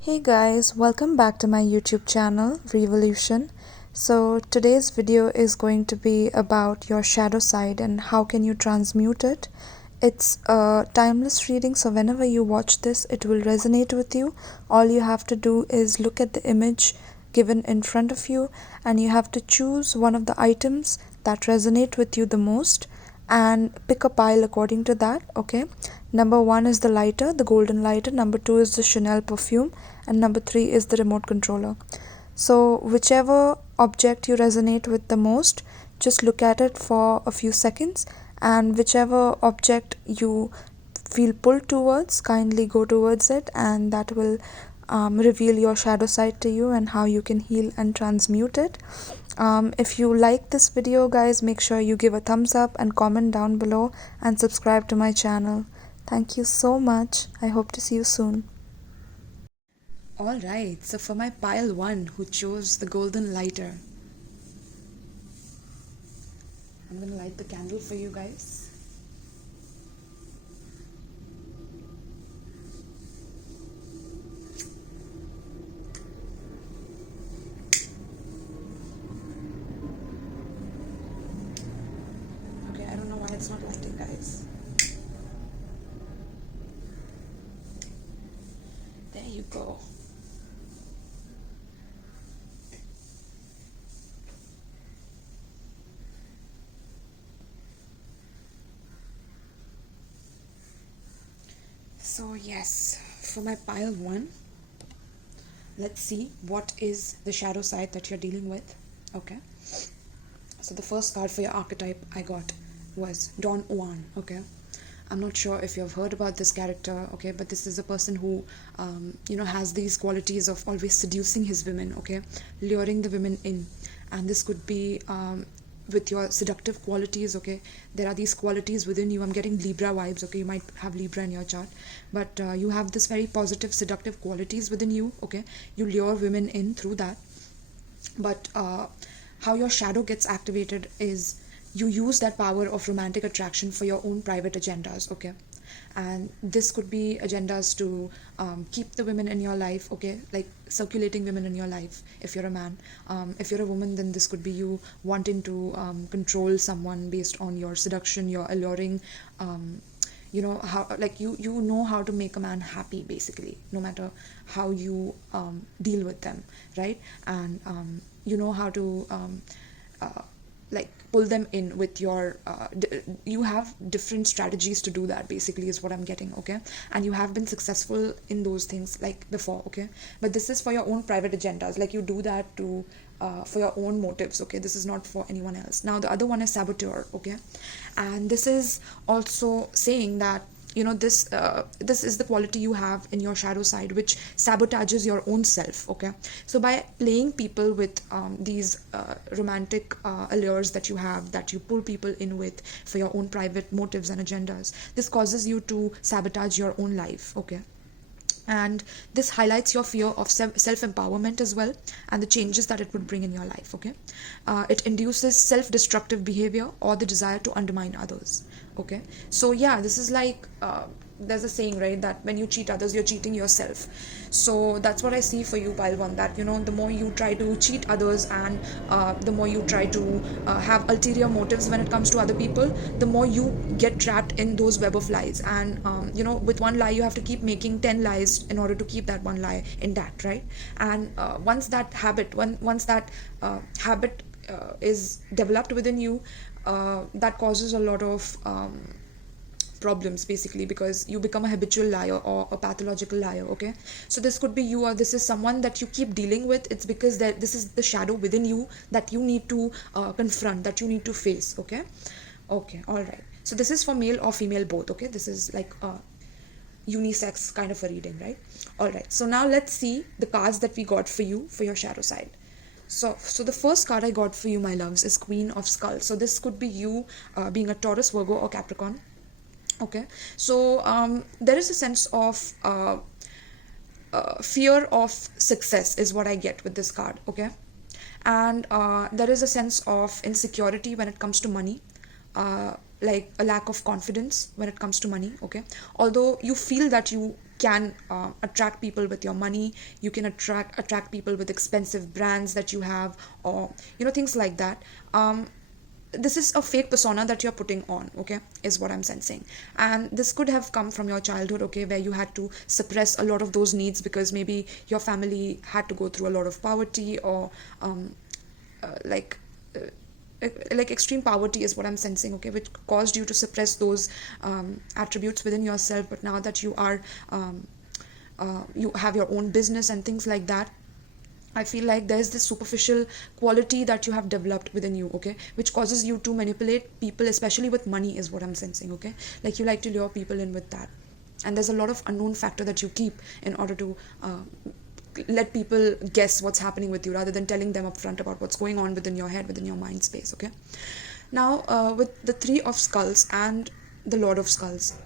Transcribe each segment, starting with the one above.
Hey guys, welcome back to my YouTube channel, Revolution. So today's video is going to be about your shadow side and how can you transmute it. It's a timeless reading, so whenever you watch this, it will resonate with you. All you have to do is look at the image given in front of you and you have to choose one of the items that resonate with you the most and pick a pile according to that. Okay, number one is the lighter, the golden lighter. Number two is the Chanel perfume, and number three is the remote controller. So whichever object you resonate with the most, just look at it for a few seconds, and whichever object you feel pulled towards, kindly go towards it, and that will reveal your shadow side to you and how you can heal and transmute it. If you like this video, guys, make sure you give a thumbs up and comment down below and subscribe to my channel. Thank you so much. I hope to see you soon. Alright, so for my pile 1 who chose the golden lighter, I'm gonna light the candle for you guys. Okay, I don't know why it's not lighting, guys. There you go. So yes, for my pile 1, let's see what is the shadow side that you're dealing with. Okay, so the first card for your archetype I got was Don Juan. Okay, I'm not sure if you've heard about this character, okay, but this is a person who has these qualities of always seducing his women, okay, luring the women in. And this could be with your seductive qualities, okay. There are these qualities within you. I'm getting Libra vibes, okay. You might have Libra in your chart, but you have this very positive seductive qualities within you, okay. You lure women in through that. But how your shadow gets activated is you use that power of romantic attraction for your own private agendas, okay. And this could be agendas to keep the women in your life, okay, like circulating women in your life if you're a man. If you're a woman, then this could be you wanting to control someone based on your seduction, your alluring, how, like, you know how to make a man happy, basically, no matter how you deal with them, right? And you know how to like pull them in with your you have different strategies to do that, basically, is what I'm getting, okay. And you have been successful in those things like before, okay. But this is for your own private agendas, like you do that to for your own motives, okay. This is not for anyone else. Now the other one is saboteur, okay. And this is also saying that this is the quality you have in your shadow side, which sabotages your own self, okay. So by playing people with these romantic allures that you have, that you pull people in with for your own private motives and agendas, this causes you to sabotage your own life, okay. And this highlights your fear of self-empowerment as well, and the changes that it would bring in your life, okay. It induces self-destructive behavior or the desire to undermine others, okay. So yeah, this is like there's a saying, right, that when you cheat others, you're cheating yourself. So that's what I see for you, pile 1, that the more you try to cheat others, and the more you try to have ulterior motives when it comes to other people, the more you get trapped in those web of lies. And with one lie you have to keep making 10 lies in order to keep that one lie intact, right? And once that habit is developed within you, that causes a lot of problems, basically, because you become a habitual liar or a pathological liar, okay. So this could be you, or this is someone that you keep dealing with. It's because this is the shadow within you that you need to confront, that you need to face, okay. All right, so this is for male or female both, okay. This is like a unisex kind of a reading, right? All right, so now let's see the cards that we got for you for your shadow side. So the first card I got for you, my loves, is Queen of Skulls. So this could be you being a Taurus, Virgo, or Capricorn, okay. So there is a sense of fear of success is what I get with this card, okay. And there is a sense of insecurity when it comes to money, like a lack of confidence when it comes to money, okay. Although you feel that you can attract people with your money. You can attract people with expensive brands that you have, or things like that. This is a fake persona that you're putting on, okay, is what I'm sensing. And this could have come from your childhood, okay, where you had to suppress a lot of those needs because maybe your family had to go through a lot of poverty, or like extreme poverty is what I'm sensing, okay, which caused you to suppress those attributes within yourself. But now that you are you have your own business and things like that, I feel like there's this superficial quality that you have developed within you, okay, which causes you to manipulate people, especially with money, is what I'm sensing, okay. Like you like to lure people in with that, and there's a lot of unknown factor that you keep in order to let people guess what's happening with you, rather than telling them upfront about what's going on within your head, within your mind space, okay. Now with the Three of Skulls and the Lord of Skulls.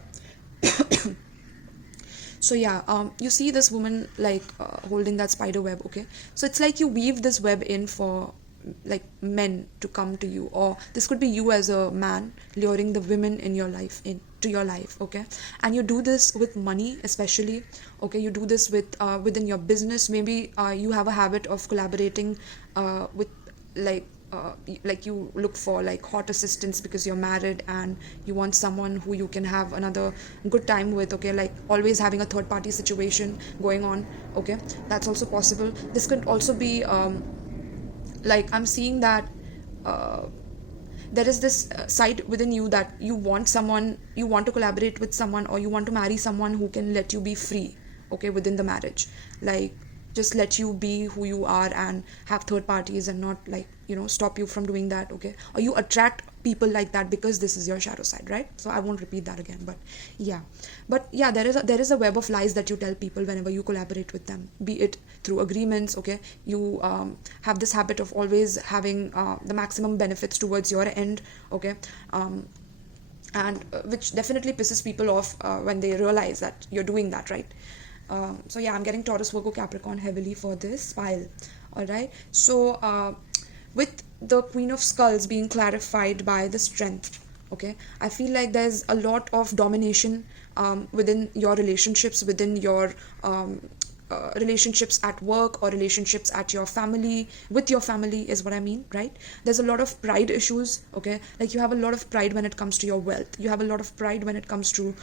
So yeah, you see this woman like holding that spider web, okay. So it's like you weave this web in for like men to come to you, or this could be you as a man luring the women in your life into your life, okay. And you do this with money especially, okay. You do this with within your business. Maybe you have a habit of collaborating with like you look for like hot assistants because you're married and you want someone who you can have another good time with, okay, like always having a third party situation going on, okay. That's also possible. This could also be like I'm seeing that there is this side within you that you want someone, you want to collaborate with someone, or you want to marry someone who can let you be free, okay, within the marriage, like just let you be who you are and have third parties and not like stop you from doing that, okay. Or you attract people like that because this is your shadow side, right? So I won't repeat that again, but yeah, there is a web of lies that you tell people whenever you collaborate with them, be it through agreements, okay. You have this habit of always having the maximum benefits towards your end, okay. And which definitely pisses people off when they realize that you're doing that, right? So yeah, I'm getting Taurus, Virgo, Capricorn heavily for this pile. All right. So with the Queen of Skulls being clarified by the Strength, okay, I feel like there's a lot of domination within your relationships, within your relationships at work, or relationships at your family, with your family is what I mean, right? There's a lot of pride issues, okay. Like you have a lot of pride when it comes to your wealth. You have a lot of pride when it comes to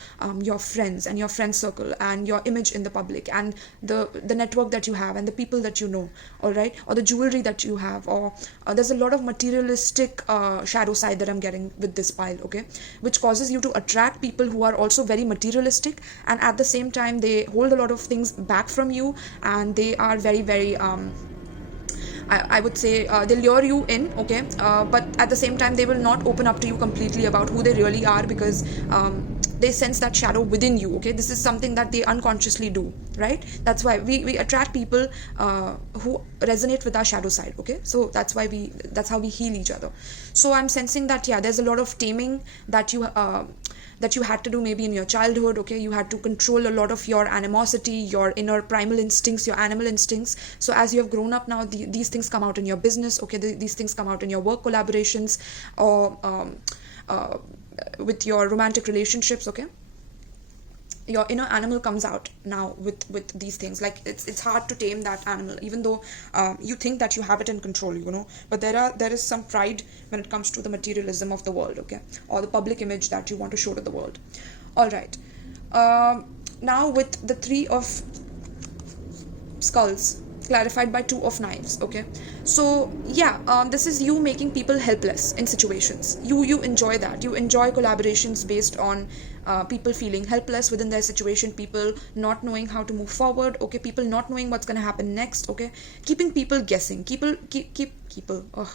your friends and your friend circle and your image in the public, and the network that you have and the people that you know, all right, or the jewelry that you have, or there's a lot of materialistic shadow side that I'm getting with this pile, okay, which causes you to attract people who are also very materialistic, and at the same time they hold a lot of things back from you, and they are very very I would say they lure you in, okay, but at the same time they will not open up to you completely about who they really are, because they sense that shadow within you, okay. This is something that they unconsciously do, right? That's why we attract people who resonate with our shadow side, okay. So that's how we heal each other. So I'm sensing that yeah, there's a lot of taming that you had to do maybe in your childhood, okay. You had to control a lot of your animosity, your inner primal instincts, your animal instincts. So as you have grown up now, these things come out in your business, okay. These things come out in your work collaborations, or with your romantic relationships, okay. Your inner animal comes out now with these things. Like it's hard to tame that animal, even though you think that you have it in control, but there is some pride when it comes to the materialism of the world, okay, or the public image that you want to show to the world. All right. Now with the Three of Skulls clarified by Two of Knives, okay. So yeah, this is you making people helpless in situations. You enjoy that. You enjoy collaborations based on people feeling helpless within their situation, people not knowing how to move forward, okay, people not knowing what's going to happen next, okay, keeping people guessing, keep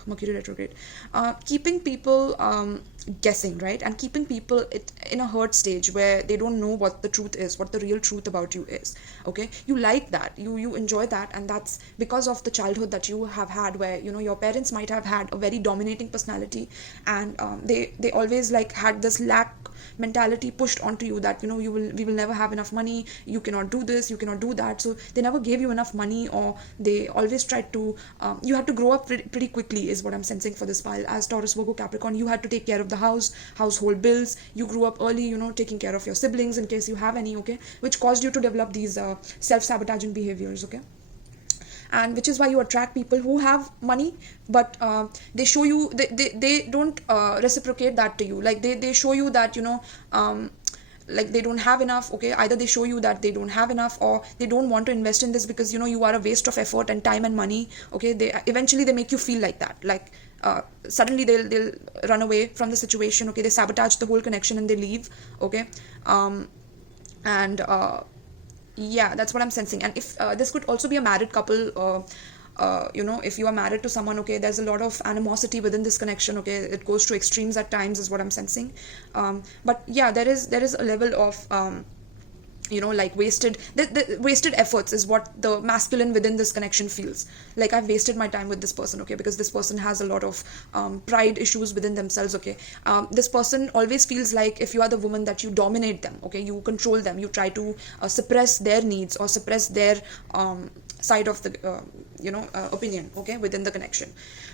Mercury retrograde, keeping people guessing, right, and keeping people in a hurt stage where they don't know what the truth is, what the real truth about you is, okay. You like that, you enjoy that, and that's because of the childhood that you have had, where your parents might have had a very dominating personality, and they always like had this lack mentality pushed onto you that we will never have enough money, you cannot do this, you cannot do that. So they never gave you enough money, or they always tried to you had to grow up pretty quickly is what I'm sensing for this pile. As Taurus, Virgo, Capricorn, you had to take care of the house, household bills. You grew up early, taking care of your siblings in case you have any, okay, which caused you to develop these self-sabotaging behaviors, okay. And which is why you attract people who have money, but they show you, they don't reciprocate that to you. Like they show you that, like they don't have enough, okay. Either they show you that they don't have enough, or they don't want to invest in this because you are a waste of effort and time and money, okay. They eventually they make you feel like that, like suddenly they'll run away from the situation, okay. They sabotage the whole connection and they leave, okay. And yeah, that's what I'm sensing. And if this could also be a married couple, if you are married to someone, okay, there's a lot of animosity within this connection, okay. It goes to extremes at times is what I'm sensing. But yeah, there is a level of like wasted, the wasted efforts is what the masculine within this connection feels like. I've wasted my time with this person, okay, because this person has a lot of pride issues within themselves, okay. This person always feels like if you are the woman, that you dominate them, okay, you control them, you try to suppress their needs or suppress their side of the opinion, okay, within the connection.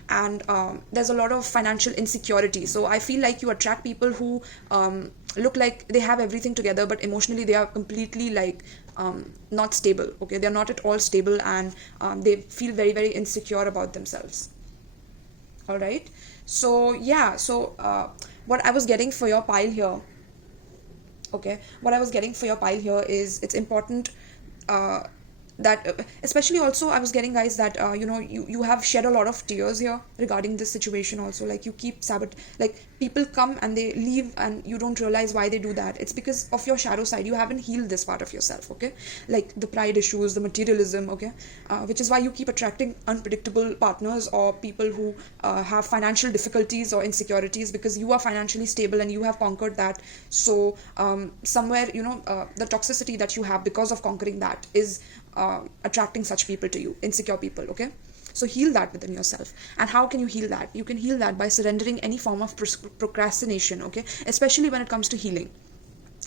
And there's a lot of financial insecurity, so I feel like you attract people who look like they have everything together, but emotionally they are completely like not stable, okay. They're not at all stable, and they feel very, very insecure about themselves. All right, so yeah, so what I was getting for your pile here, okay, what I was getting for your pile here is, it's important that especially also I was getting, guys, that you have shed a lot of tears here regarding this situation also. Like you keep like people come and they leave and you don't realize why they do that. It's because of your shadow side. You haven't healed this part of yourself, okay, like the pride issues, the materialism, okay, which is why you keep attracting unpredictable partners or people who have financial difficulties or insecurities, because you are financially stable and you have conquered that. So somewhere the toxicity that you have because of conquering that is attracting such people to you, insecure people, okay. So heal that within yourself. And how can you heal that? You can heal that by surrendering any form of procrastination, okay, especially when it comes to healing.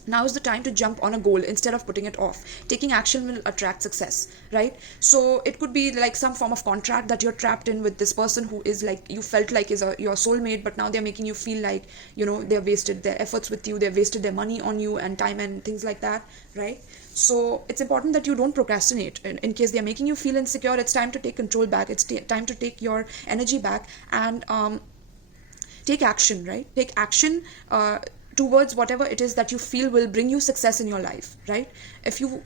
Now is the time to jump on a goal instead of putting it off. Taking action will attract success, right? So it could be like some form of contract that you're trapped in with this person who is like, you felt like is your soulmate, but now they're making you feel like, they've wasted their efforts with you, they've wasted their money on you and time and things like that, right? So it's important that you don't procrastinate. In case they're making you feel insecure, it's time to take control back. It's time to take your energy back and take action, right? Take action towards whatever it is that you feel will bring you success in your life, right? If you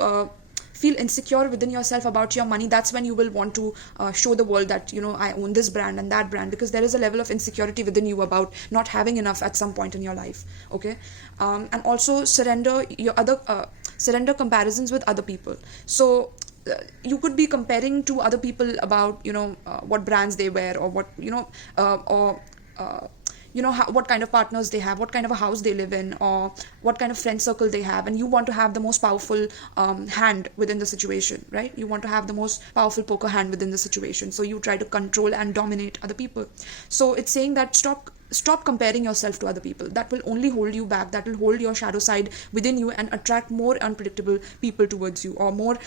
feel insecure within yourself about your money, that's when you will want to show the world that I own this brand and that brand, because there is a level of insecurity within you about not having enough at some point in your life, okay. And also surrender comparisons with other people. So you could be comparing to other people about what brands they wear, or what what kind of partners they have, what kind of a house they live in, or what kind of friend circle they have, and you want to have the most powerful hand within the situation, right? You want to have the most powerful poker hand within the situation, so you try to control and dominate other people. So it's saying that stop comparing yourself to other people. That will only hold you back. That will hold your shadow side within you and attract more unpredictable people towards you, or more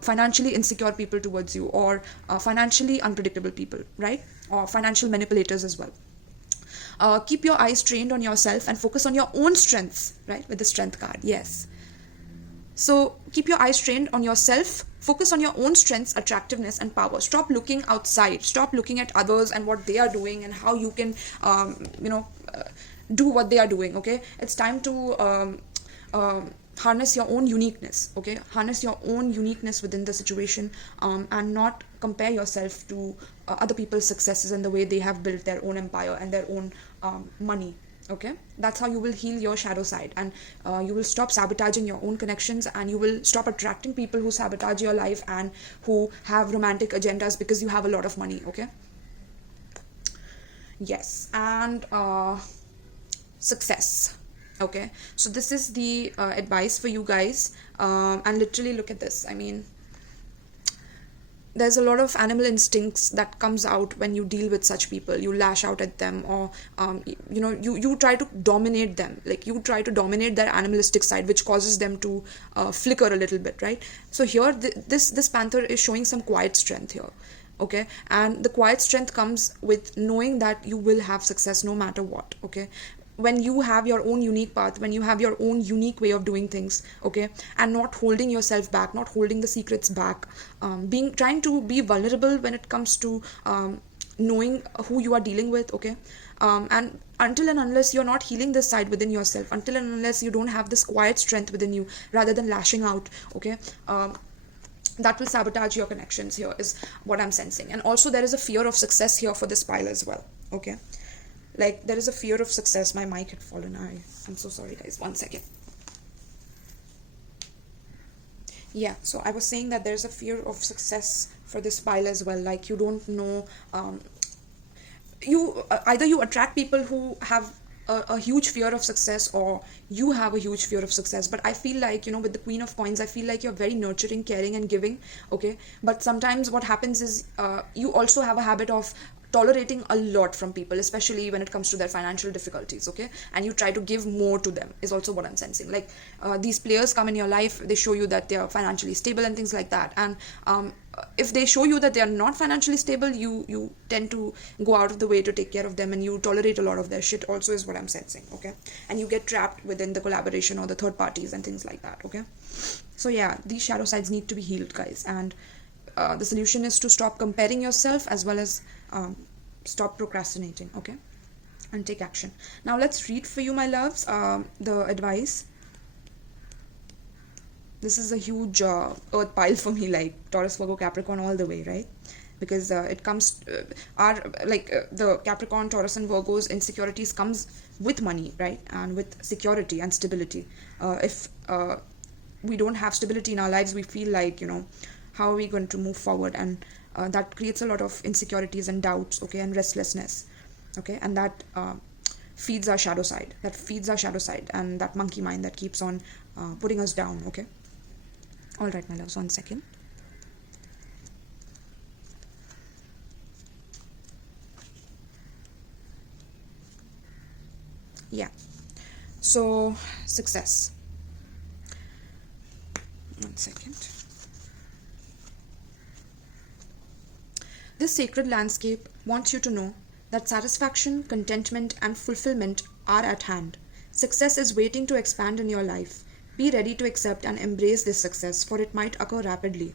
financially insecure people towards you, or financially unpredictable people, right? Or financial manipulators as well. Keep your eyes trained on yourself and focus on your own strengths, right? With the strength card, yes. So keep your eyes trained on yourself, focus on your own strengths, attractiveness and power. Stop looking outside, stop looking at others and what they are doing and how you can do what they are doing, okay? It's time to harness your own uniqueness, okay? Harness your own uniqueness within the situation, and not compare yourself to other people's successes and the way they have built their own empire and their own money, okay? That's how you will heal your shadow side, and you will stop sabotaging your own connections, and you will stop attracting people who sabotage your life and who have romantic agendas because you have a lot of money, okay? Yes. And success, okay? So this is the advice for you guys, and literally look at this. I mean, there's a lot of animal instincts that comes out when you deal with such people. You lash out at them, or you try to dominate them, like you try to dominate their animalistic side, which causes them to flicker a little bit, right? So here this panther is showing some quiet strength here, okay? And the quiet strength comes with knowing that you will have success no matter what, okay? when you have your own unique path, when you have your own unique way of doing things, okay, and not holding yourself back, not holding the secrets back, trying to be vulnerable when it comes to knowing who you are dealing with, okay, and until and unless you're not healing this side within yourself, until and unless you don't have this quiet strength within you rather than lashing out, okay, that will sabotage your connections here, is what I'm sensing. And also there is a fear of success here for this pile as well, okay, like there is a fear of success. My mic had fallen. I'm so sorry guys, 1 second. Yeah, so I was saying that there's a fear of success for this pile as well. Like you don't know, you either you attract people who have a huge fear of success, or you have a huge fear of success. But I feel like, you know, with the Queen of Coins, I feel like you're very nurturing, caring and giving, okay, but sometimes what happens is you also have a habit of tolerating a lot from people, especially when it comes to their financial difficulties, okay, and you try to give more to them, is also what I'm sensing. Like these players come in your life, they show you that they are financially stable and things like that, and if they show you that they are not financially stable, you tend to go out of the way to take care of them, and you tolerate a lot of their shit also, is what I'm sensing, okay, and you get trapped within the collaboration or the third parties and things like that, okay. So yeah, these shadow sides need to be healed, guys, and the solution is to stop comparing yourself, as well as stop procrastinating, okay, and take action. Now let's read for you, my loves, the advice. This is a huge earth pile for me, like Taurus, Virgo, Capricorn all the way, right? Because it comes the Capricorn, Taurus and Virgo's insecurities comes with money, right, and with security and stability. If we don't have stability in our lives, we feel like, you know, how are we going to move forward, and that creates a lot of insecurities and doubts, okay, and restlessness, okay, and that feeds our shadow side, and that monkey mind that keeps on putting us down, okay. All right, my loves, 1 second. Yeah, so success. 1 second. This sacred landscape wants you to know that satisfaction, contentment, and fulfillment are at hand. Success is waiting to expand in your life. Be ready to accept and embrace this success, for it might occur rapidly.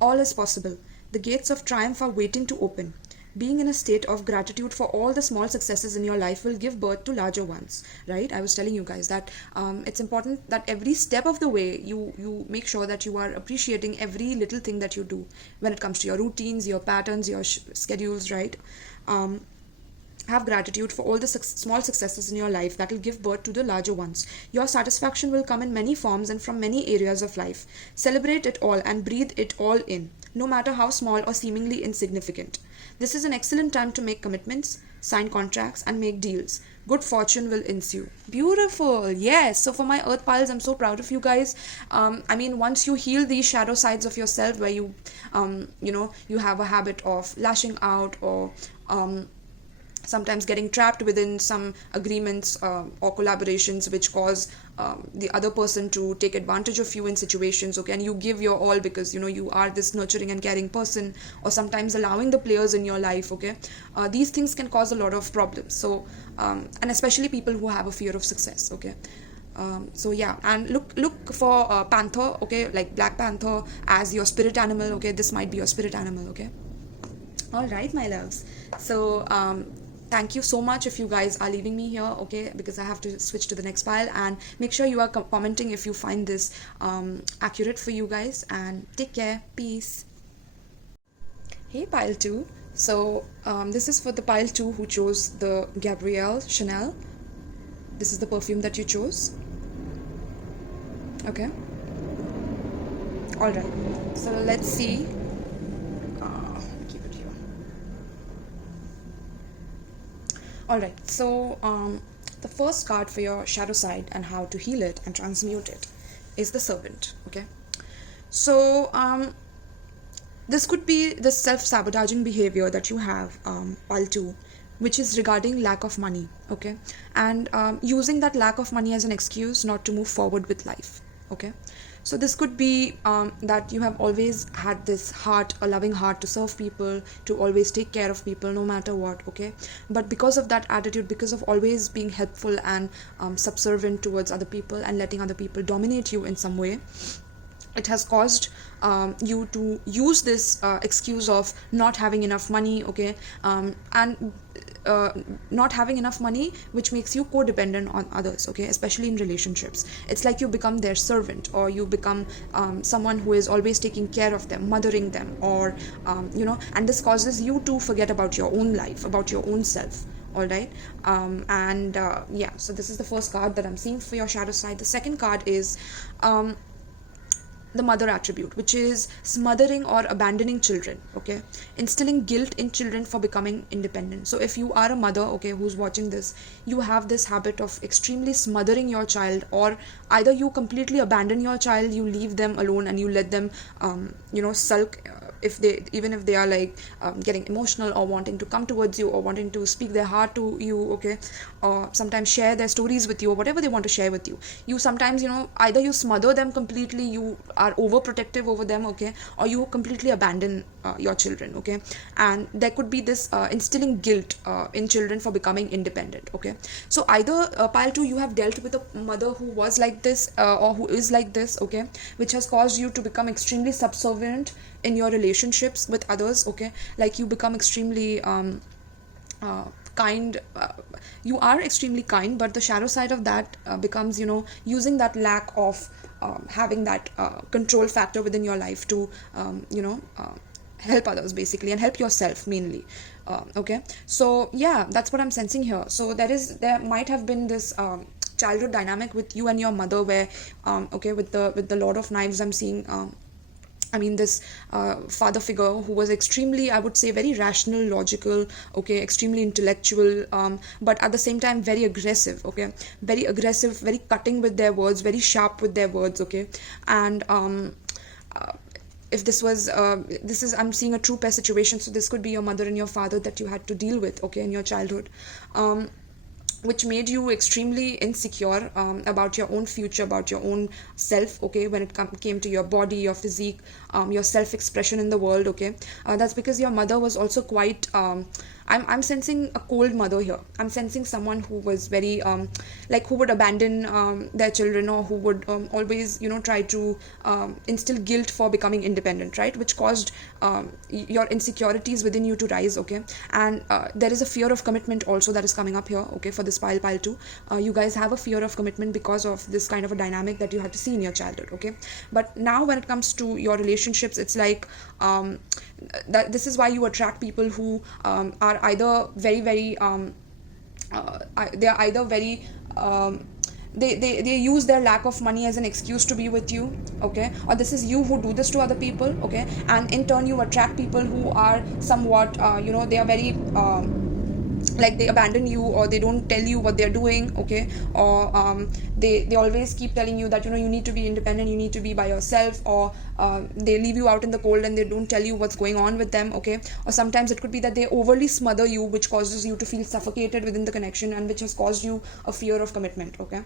All is possible. The gates of triumph are waiting to open. Being in a state of gratitude for all the small successes in your life will give birth to larger ones, right? I was telling you guys that it's important that every step of the way you make sure that you are appreciating every little thing that you do when it comes to your routines, your patterns, your schedules, right? Have gratitude for all the small successes in your life that will give birth to the larger ones. Your satisfaction will come in many forms and from many areas of life. Celebrate it all and breathe it all in, no matter how small or seemingly insignificant. This is an excellent time to make commitments, sign contracts, and make deals. Good fortune will ensue. Beautiful. Yes. So for my earth piles, I'm so proud of you guys. I mean, once you heal these shadow sides of yourself, where you you have a habit of lashing out, or sometimes getting trapped within some agreements or collaborations which cause the other person to take advantage of you in situations, okay, and you give your all because you are this nurturing and caring person, or sometimes allowing the players in your life, okay, these things can cause a lot of problems. So and especially people who have a fear of success, okay. So yeah, and look for panther, okay, like Black Panther as your spirit animal, okay. This might be your spirit animal, okay. All right, my loves. So thank you so much if you guys are leaving me here, okay, because I have to switch to the next pile. And make sure you are commenting if you find this accurate for you guys, and take care. Peace. Hey, pile 2. So this is for the pile 2 who chose the Gabrielle Chanel. This is the perfume that you chose, okay. All right, so let's see. Keep it here. Alright, so the first card for your shadow side and how to heal it and transmute it is the Servant, okay. So this could be the self-sabotaging behavior that you have, pile 2, which is regarding lack of money, okay, and using that lack of money as an excuse not to move forward with life, okay. So this could be that you have always had this heart, a loving heart to serve people, to always take care of people no matter what, okay? But because of that attitude, because of always being helpful and subservient towards other people and letting other people dominate you in some way, it has caused you to use this excuse of not having enough money, okay? And not having enough money, which makes you codependent on others, okay, especially in relationships. It's like you become their servant, or you become someone who is always taking care of them, mothering them, or and this causes you to forget about your own life, about your own self. All right. So this is the first card that I'm seeing for your shadow side. The second card is the mother attribute, which is smothering or abandoning children, okay, instilling guilt in children for becoming independent. So if you are a mother, okay, who's watching this, you have this habit of extremely smothering your child, or either you completely abandon your child, you leave them alone and you let them sulk, if they are like getting emotional or wanting to come towards you or wanting to speak their heart to you, okay, or sometimes share their stories with you, or whatever they want to share with you. You sometimes, either you smother them completely, you are overprotective over them, okay, or you completely abandon your children, okay. And there could be this instilling guilt in children for becoming independent, okay. So either pile 2, you have dealt with a mother who was like this or who is like this, okay, which has caused you to become extremely subservient in your relationships with others, okay, like you become extremely kind. You are extremely kind, but the shadow side of that becomes, using that lack of having that control factor within your life to help others basically, and help yourself mainly. Okay, so yeah, that's what I'm sensing here. So there might have been this childhood dynamic with you and your mother, where with the Lord of Knives, I'm seeing this father figure who was extremely, I would say, very rational, logical, okay, extremely intellectual, but at the same time very aggressive, okay, very aggressive, very cutting with their words, very sharp with their words, okay. And if I'm seeing a true pair situation, so this could be your mother and your father that you had to deal with, okay, in your childhood, which made you extremely insecure about your own future, about your own self, okay, when it came to your body, your physique, your self-expression in the world, okay. That's because your mother was also quite I'm sensing a cold mother here. I'm sensing someone who was very who would abandon their children, or who would always try to instill guilt for becoming independent, right, which caused your insecurities within you to rise, okay. And there is a fear of commitment also that is coming up here, okay, for this pile 2. You guys have a fear of commitment because of this kind of a dynamic that you had to see in your childhood, okay. But now when it comes to your relationships, it's like that this is why you attract people who are either very very they are either very they use their lack of money as an excuse to be with you, okay, or this is you who do this to other people, okay. And in turn you attract people who are somewhat they are very they abandon you, or they don't tell you what they're doing, okay, or they always keep telling you that you need to be independent, you need to be by yourself, or they leave you out in the cold and they don't tell you what's going on with them, okay. Or sometimes it could be that they overly smother you, which causes you to feel suffocated within the connection, and which has caused you a fear of commitment, okay.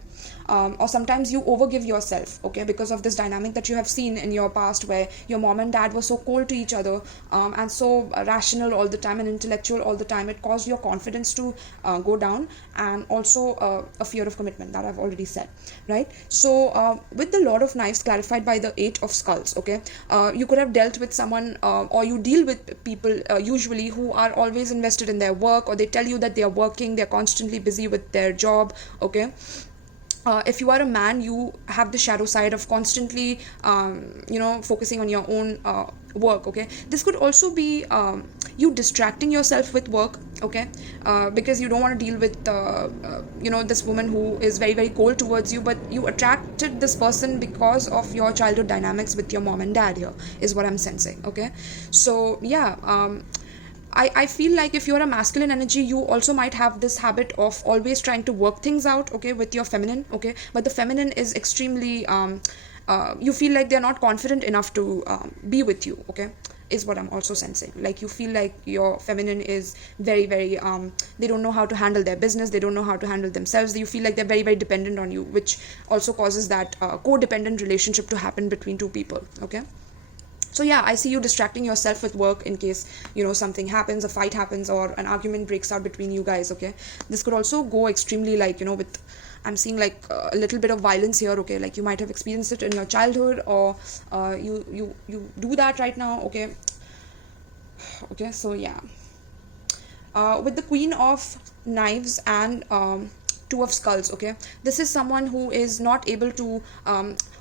Or sometimes you overgive yourself, okay, because of this dynamic that you have seen in your past, where your mom and dad were so cold to each other, and so rational all the time and intellectual all the time. It caused your confidence to go down, and also a fear of commitment that I've already said, right. So with the Lord of Knives clarified by the 8 of Skulls, okay, you could have dealt with someone, or you deal with people usually who are always invested in their work, or they tell you that they are working, they're constantly busy with their job, okay. If you are a man, you have the shadow side of constantly focusing on your own work, okay. This could also be you distracting yourself with work, okay, because you don't want to deal with this woman who is very very cold towards you, but you attracted this person because of your childhood dynamics with your mom and dad here, is what I'm sensing, okay. So yeah, I feel like if you're a masculine energy, you also might have this habit of always trying to work things out, okay, with your feminine, okay. But the feminine is extremely you feel like they're not confident enough to be with you, okay. is what I'm also sensing. Like you feel like your feminine is very very they don't know how to handle their business, they don't know how to handle themselves, you feel like they're very very dependent on you, which also causes that codependent relationship to happen between two people. Okay, so yeah, I see you distracting yourself with work in case something happens, a fight happens, or an argument breaks out between you guys. Okay, this could also go extremely like with, I'm seeing like a little bit of violence here. Okay, like you might have experienced it in your childhood, or you do that right now. Okay, so yeah, with the Queen of Knives and Two of Skulls. Okay, this is someone who is not able to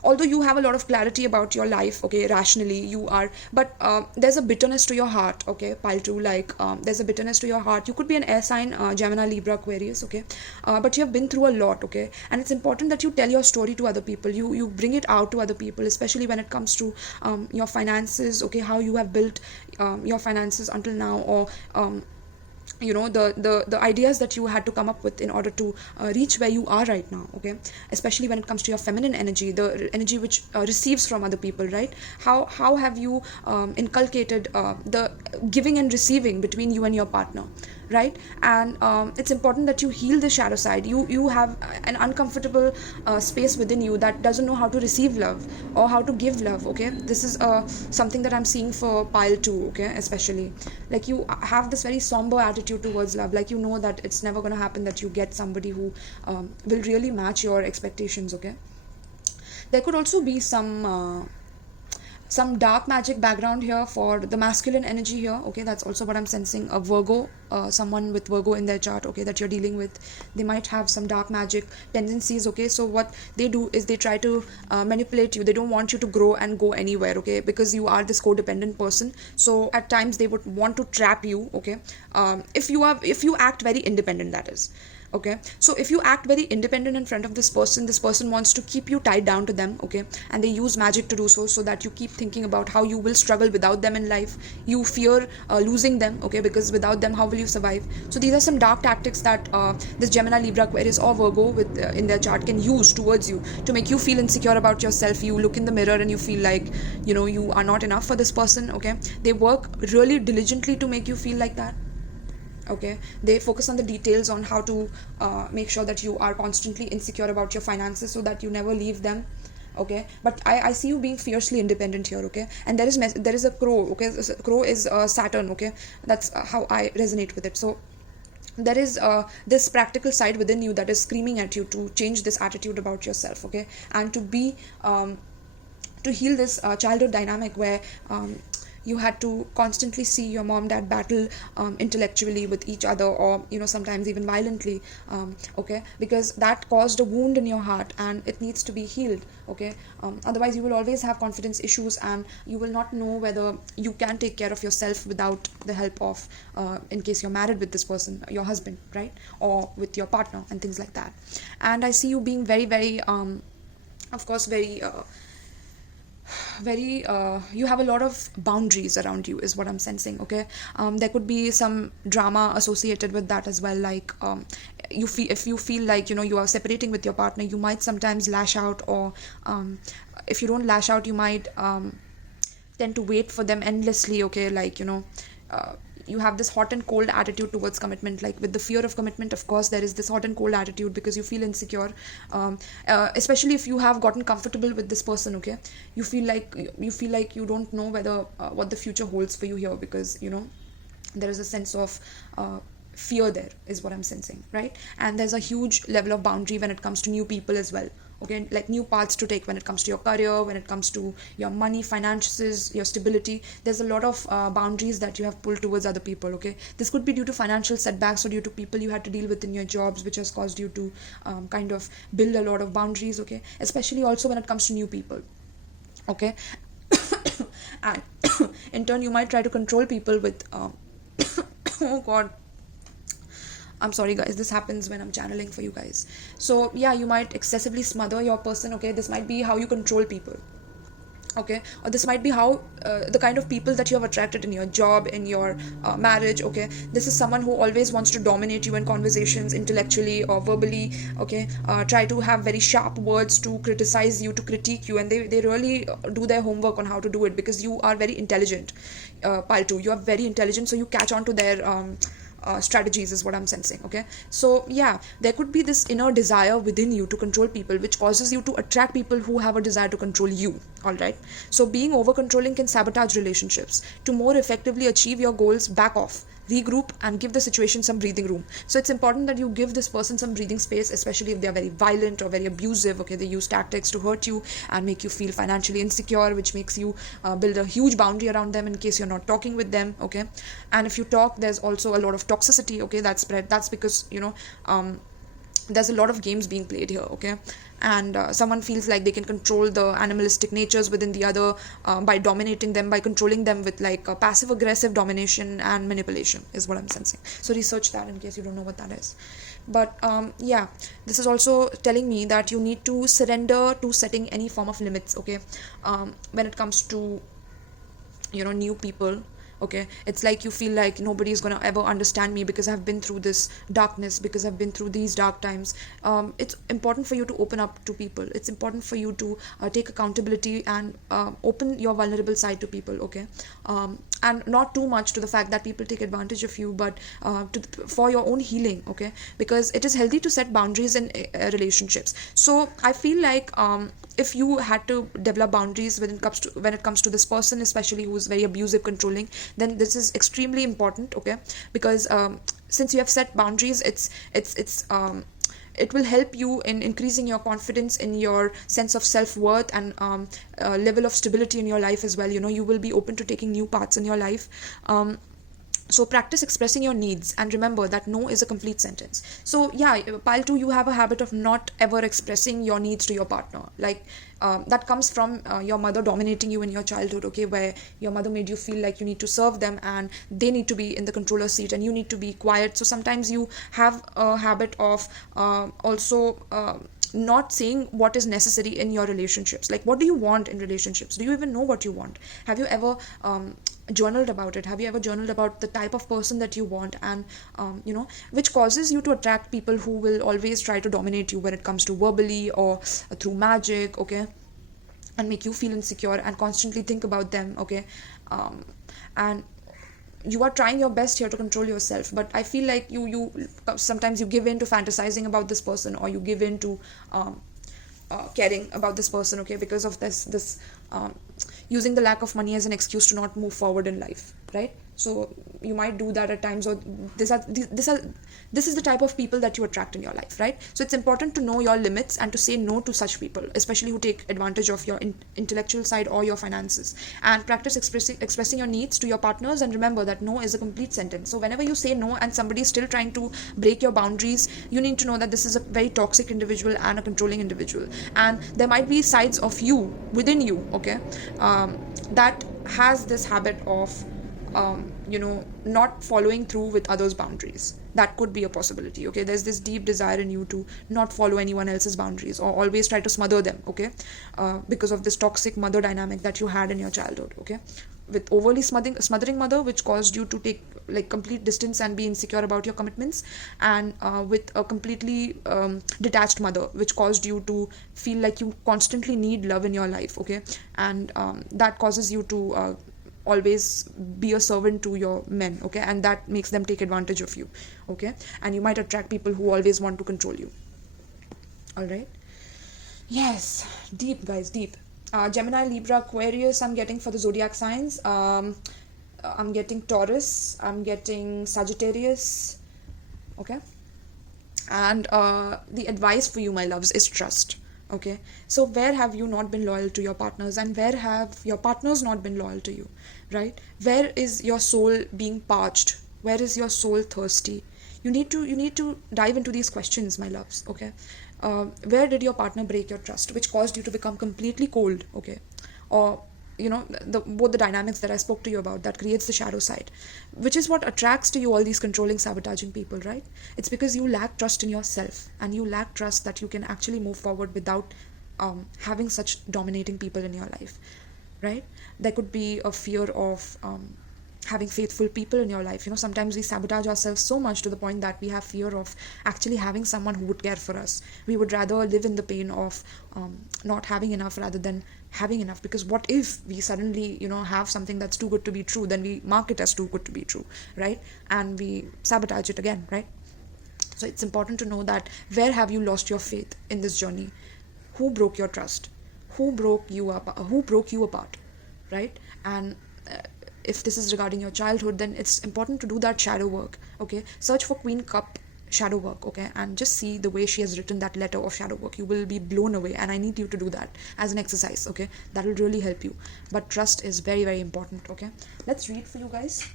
although you have a lot of clarity about your life, okay, rationally you are, but there's a bitterness to your heart. Okay, pile 2, like there's a bitterness to your heart. You could be an air sign, Gemini, Libra, Aquarius. Okay, but you have been through a lot. Okay, and it's important that you tell your story to other people, you bring it out to other people, especially when it comes to your finances. Okay, how you have built your finances until now, or the ideas that you had to come up with in order to reach where you are right now. Okay, especially when it comes to your feminine energy, the energy which receives from other people, right? How have you inculcated the giving and receiving between you and your partner, right? And it's important that you heal the shadow side. You have an uncomfortable space within you that doesn't know how to receive love or how to give love. Okay, this is something that I'm seeing for pile 2. Okay, especially like you have this very somber attitude towards love, like that it's never going to happen that you get somebody who will really match your expectations. Okay, there could also be some dark magic background here for the masculine energy here. Okay, that's also what I'm sensing. A Virgo, someone with Virgo in their chart, okay, that you're dealing with, they might have some dark magic tendencies. Okay, so what they do is they try to manipulate you. They don't want you to grow and go anywhere. Okay, because you are this codependent person, so at times they would want to trap you. Okay, if you act very independent, that is. Okay, so if you act very independent in front of this person wants to keep you tied down to them. Okay, and they use magic to do so that you keep thinking about how you will struggle without them in life. You fear losing them. Okay, because without them, how will you survive? So these are some dark tactics that this Gemini, Libra, Aquarius, or Virgo with in their chart can use towards you to make you feel insecure about yourself. You look in the mirror and you feel like you are not enough for this person. Okay, they work really diligently to make you feel like that. Okay, they focus on the details on how to make sure that you are constantly insecure about your finances so that you never leave them. Okay, but I see you being fiercely independent here. Okay, and there is a crow. Okay, crow is Saturn. Okay, that's how I resonate with it. So there is this practical side within you that is screaming at you to change this attitude about yourself. Okay, and to be to heal this childhood dynamic where you had to constantly see your mom dad battle intellectually with each other, or sometimes even violently. Okay, because that caused a wound in your heart and it needs to be healed. Okay, otherwise you will always have confidence issues and you will not know whether you can take care of yourself without the help of in case you're married with this person, your husband, right, or with your partner and things like that. And I see you being very very of course very you have a lot of boundaries around you is what I'm sensing. Okay, there could be some drama associated with that as well, like if you feel like you are separating with your partner, you might sometimes lash out, or if you don't lash out, you might tend to wait for them endlessly. Okay, like you have this hot and cold attitude towards commitment. Like with the fear of commitment, of course there is this hot and cold attitude because you feel insecure, especially if you have gotten comfortable with this person. Okay, you feel like you don't know whether what the future holds for you here, because there is a sense of fear there is what I'm sensing, right? And there's a huge level of boundary when it comes to new people as well. Okay, like new paths to take when it comes to your career, when it comes to your money, finances, your stability. There's a lot of boundaries that you have pulled towards other people. Okay, this could be due to financial setbacks or due to people you had to deal with in your jobs, which has caused you to kind of build a lot of boundaries. Okay, especially also when it comes to new people. Okay, and in turn you might try to control people with oh god, I'm sorry guys, this happens when I'm channeling for you guys. So yeah, you might excessively smother your person. Okay, this might be how you control people. okay, or this might be how the kind of people that you have attracted in your job, in your marriage, okay. This is someone who always wants to dominate you in conversations, intellectually or verbally, okay. Try to have very sharp words to criticize you, to critique you, and they really do their homework on how to do it, because you are very intelligent. Pile 2, you are very intelligent, so you catch on to their strategies, is what I'm sensing, okay. So yeah, there could be this inner desire within you to control people, which causes you to attract people who have a desire to control you. All right, so being over controlling can sabotage relationships. To more effectively achieve your goals, back off, regroup, and give the situation some breathing room. So it's important that you give this person some breathing space, especially if they are very violent or very abusive, okay. They use tactics to hurt you and make you feel financially insecure, which makes you build a huge boundary around them in case you're not talking with them, okay. And if you talk, there's also a lot of toxicity, okay, that's spread. That's because there's a lot of games being played here, okay. And someone feels like they can control the animalistic natures within the other by dominating them, by controlling them with like passive aggressive domination and manipulation, is what I'm sensing. So research that in case you don't know what that is. But yeah, this is also telling me that you need to surrender to setting any form of limits, okay. When it comes to new people, okay, it's like you feel like nobody's gonna ever understand me because I've been through this darkness, because I've been through these dark times. It's important for you to open up to people. It's important for you to take accountability and open your vulnerable side to people, okay. And not too much to the fact that people take advantage of you, but for your own healing, okay, because it is healthy to set boundaries in relationships. So I feel like if you had to develop boundaries when it comes to this person, especially who's very abusive, controlling, then this is extremely important, okay, because since you have set boundaries, it will help you in increasing your confidence, in your sense of self-worth, and level of stability in your life as well. You will be open to taking new paths in your life. So practice expressing your needs, and remember that no is a complete sentence. So yeah, pile 2, you have a habit of not ever expressing your needs to your partner. Like that comes from your mother dominating you in your childhood, okay, where your mother made you feel like you need to serve them and they need to be in the controller seat and you need to be quiet. So sometimes you have a habit of also not saying what is necessary in your relationships. Like, what do you want in relationships? Do you even know what you want? Have you ever journaled about it? Have you ever journaled about the type of person that you want? And which causes you to attract people who will always try to dominate you when it comes to verbally or through magic, okay, and make you feel insecure and constantly think about them, okay. And you are trying your best here to control yourself, but I feel like you sometimes you give in to fantasizing about this person, or you give in to caring about this person, okay, because of this using the lack of money as an excuse to not move forward in life, right? So you might do that at times, or this is the type of people that you attract in your life, right? So it's important to know your limits and to say no to such people, especially who take advantage of your intellectual side or your finances. And practice expressing your needs to your partners, and remember that no is a complete sentence. So whenever you say no and somebody is still trying to break your boundaries, you need to know that this is a very toxic individual and a controlling individual, and there might be sides of you within you, okay, that has this habit of not following through with others' boundaries. That could be a possibility, okay. There's this deep desire in you to not follow anyone else's boundaries, or always try to smother them, okay, because of this toxic mother dynamic that you had in your childhood, okay, with overly smothering mother, which caused you to take like complete distance and be insecure about your commitments, and with a completely detached mother, which caused you to feel like you constantly need love in your life, okay, and that causes you to always be a servant to your men, okay, and that makes them take advantage of you, okay, and you might attract people who always want to control you. All right, yes, deep guys, deep. Gemini, Libra, Aquarius, I'm getting for the zodiac signs. I'm getting Taurus, I'm getting Sagittarius, okay, and the advice for you, my loves, is trust. Okay, so where have you not been loyal to your partners, and where have your partners not been loyal to you, right? Where is your soul being parched? Where is your soul thirsty? You need to dive into these questions, my loves, okay. Where did your partner break your trust, which caused you to become completely cold, okay, or both the dynamics that I spoke to you about, that creates the shadow side, which is what attracts to you all these controlling, sabotaging people, right? It's because you lack trust in yourself, and you lack trust that you can actually move forward without having such dominating people in your life. right? There could be a fear of having faithful people in your life. Sometimes we sabotage ourselves so much to the point that we have fear of actually having someone who would care for us. We would rather live in the pain of not having enough rather than having enough, because what if we suddenly have something that's too good to be true, then we mark it as too good to be true, right? And we sabotage it again, right? So it's important to know that where have you lost your faith in this journey? Who broke your trust? Who broke you apart, right? And if this is regarding your childhood, then it's important to do that shadow work. Okay, search for Queen Cup shadow work, okay, and just see the way she has written that letter of shadow work. You will be blown away, and I need you to do that as an exercise. Okay, that will really help you. But trust is very, very important. Okay, let's read for you guys.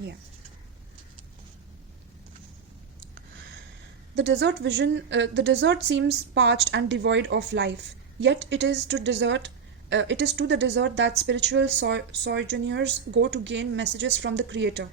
Yeah. The desert seems parched and devoid of life. Yet it is to the desert that spiritual sojourners go to gain messages from the Creator.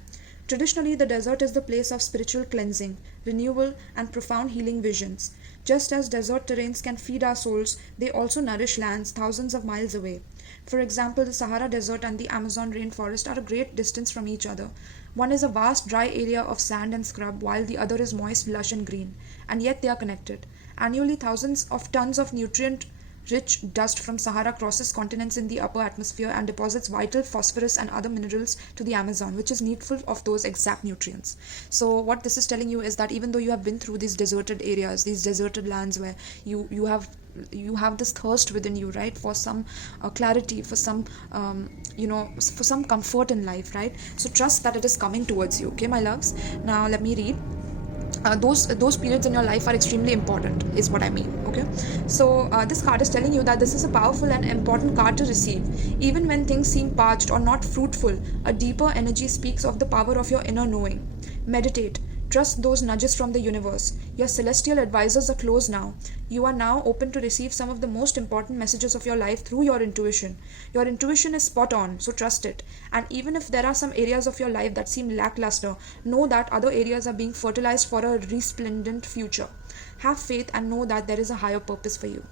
Traditionally, the desert is the place of spiritual cleansing, renewal, and profound healing visions. Just as desert terrains can feed our souls, they also nourish lands thousands of miles away. For example, the Sahara Desert and the Amazon rainforest are a great distance from each other. One is a vast dry area of sand and scrub, while the other is moist, lush, and green, and yet they are connected. Annually, thousands of tons of nutrient rich dust from Sahara crosses continents in the upper atmosphere and deposits vital phosphorus and other minerals to the Amazon, which is needful of those exact nutrients. So, what this is telling you is that even though you have been through these deserted areas, these deserted lands where you have this thirst within you, right, for some clarity, for some for some comfort in life, right? So trust that it is coming towards you. Okay, my loves. Now let me read. Those periods in your life are extremely important, is what I mean. Okay, so this card is telling you that this is a powerful and important card to receive. Even when things seem parched or not fruitful, a deeper energy speaks of the power of your inner knowing. Meditate. Trust those nudges from the universe. Your celestial advisors are close now. You are now open to receive some of the most important messages of your life through your intuition. Your intuition is spot on, so trust it. And even if there are some areas of your life that seem lackluster, know that other areas are being fertilized for a resplendent future. Have faith and know that there is a higher purpose for you.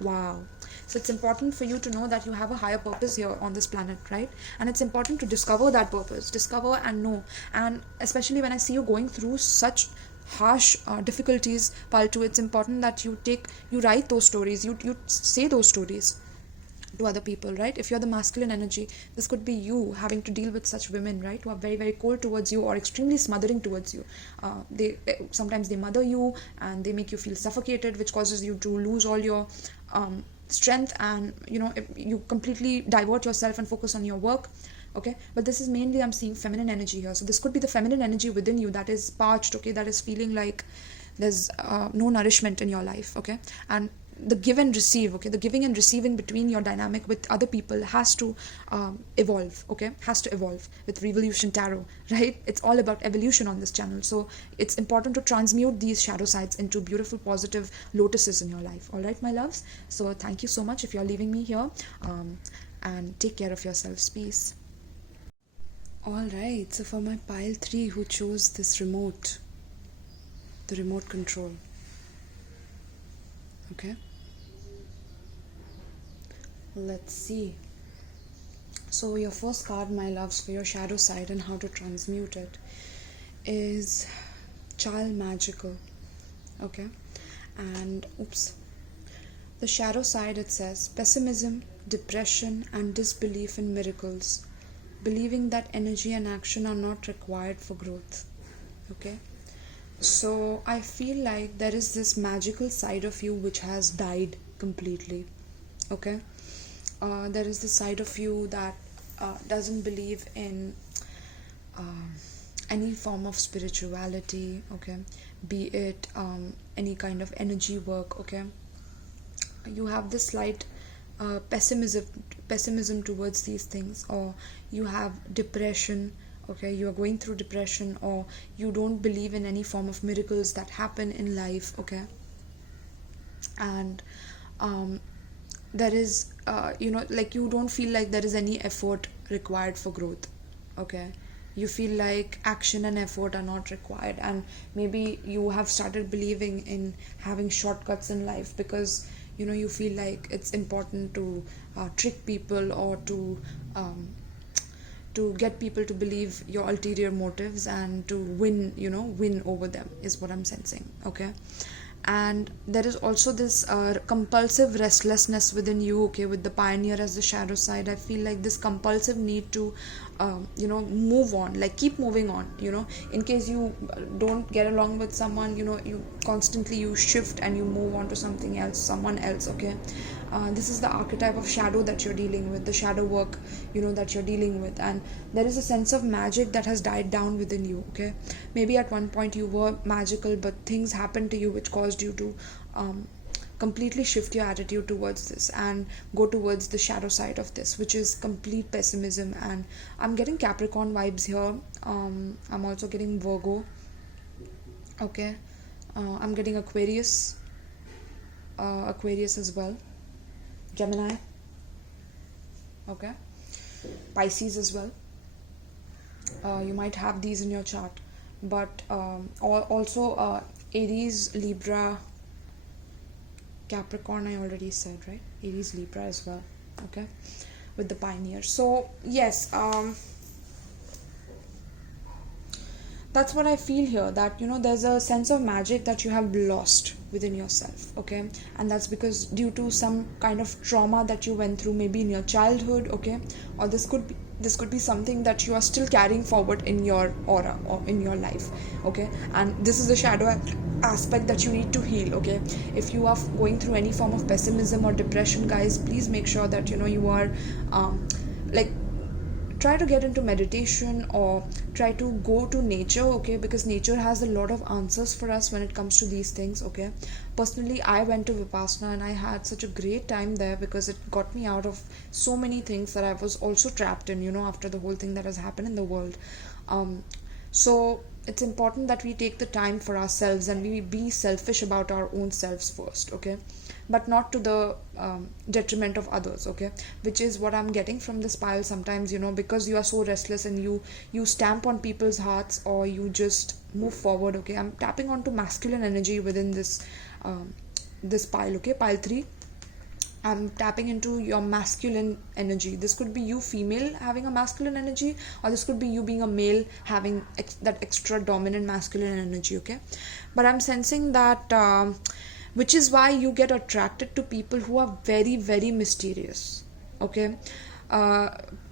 Wow. So it's important for you to know that you have a higher purpose here on this planet, right? And it's important to discover that purpose, discover and know. And especially when I see you going through such harsh difficulties, Paltu, it's important that you write those stories, you say those stories to other people, right? If you're the masculine energy, this could be you having to deal with such women, right, who are very, very cold towards you or extremely smothering towards you. They sometimes they mother you and they make you feel suffocated, which causes you to lose all your strength, and you completely divert yourself and focus on your work. Okay, but this is mainly, I'm seeing feminine energy here. So this could be the feminine energy within you that is parched, okay, that is feeling like there's no nourishment in your life. Okay, and the give and receive, okay, the giving and receiving between your dynamic with other people has to evolve. Okay, has to evolve with Revolution Tarot, right? It's all about evolution on this channel. So it's important to transmute these shadow sides into beautiful positive lotuses in your life. All right, my loves. So thank you so much if you're leaving me here, and take care of yourselves. Peace. All right, so for my pile 3 who chose this remote, the remote control, okay, let's see. So your first card, my loves, for your shadow side and how to transmute it is Child Magical. Okay, and oops, the shadow side, it says pessimism, depression, and disbelief in miracles, believing that energy and action are not required for growth. Okay, so I feel like there is this magical side of you which has died completely. Okay, there is this side of you that doesn't believe in any form of spirituality. Okay, be it any kind of energy work. Okay, you have this slight pessimism towards these things, or you have depression. Okay, you are going through depression, or you don't believe in any form of miracles that happen in life. Okay, and there is like you don't feel like there is any effort required for growth. Okay, you feel like action and effort are not required, and maybe you have started believing in having shortcuts in life because you feel like it's important to trick people or to get people to believe your ulterior motives and to win over them, is what I'm sensing. Okay, and there is also this compulsive restlessness within you, okay, with the pioneer as the shadow side. I feel like this compulsive need to move on, like keep moving on, in case you don't get along with someone, you constantly you shift and you move on to something else, someone else. Okay, this is the archetype of shadow that you're dealing with, the shadow work that you're dealing with. And there is a sense of magic that has died down within you. Okay, maybe at one point you were magical, but things happened to you which caused you to completely shift your attitude towards this and go towards the shadow side of this, which is complete pessimism. And I'm getting Capricorn vibes here. I'm also getting Virgo. Okay, I'm getting Aquarius as well, Gemini. Okay, Pisces as well. You might have these in your chart, but also Aries, Libra, Capricorn I already said, right? Aries, Libra as well. Okay, with the pioneer. So yes, that's what I feel here, that there's a sense of magic that you have lost within yourself. Okay, and that's because due to some kind of trauma that you went through, maybe in your childhood. Okay, or this could be something that you are still carrying forward in your aura or in your life. Okay, and this is the shadow aspect that you need to heal. Okay, if you are going through any form of pessimism or depression, guys, please make sure that you are like try to get into meditation or try to go to nature. Okay, because nature has a lot of answers for us when it comes to these things. Okay, personally I went to Vipassana and I had such a great time there because it got me out of so many things that I was also trapped in, after the whole thing that has happened in the world. So it's important that we take the time for ourselves and we be selfish about our own selves first. Okay, but not to the detriment of others. Okay, which is what I'm getting from this pile sometimes, because you are so restless and you stamp on people's hearts or you just move forward. Okay, I'm tapping onto masculine energy within this pile. Okay, pile 3, I'm tapping into your masculine energy. This could be you female having a masculine energy, or this could be you being a male having that extra dominant masculine energy. Okay, but I'm sensing that which is why you get attracted to people who are very, very mysterious. Okay, uh,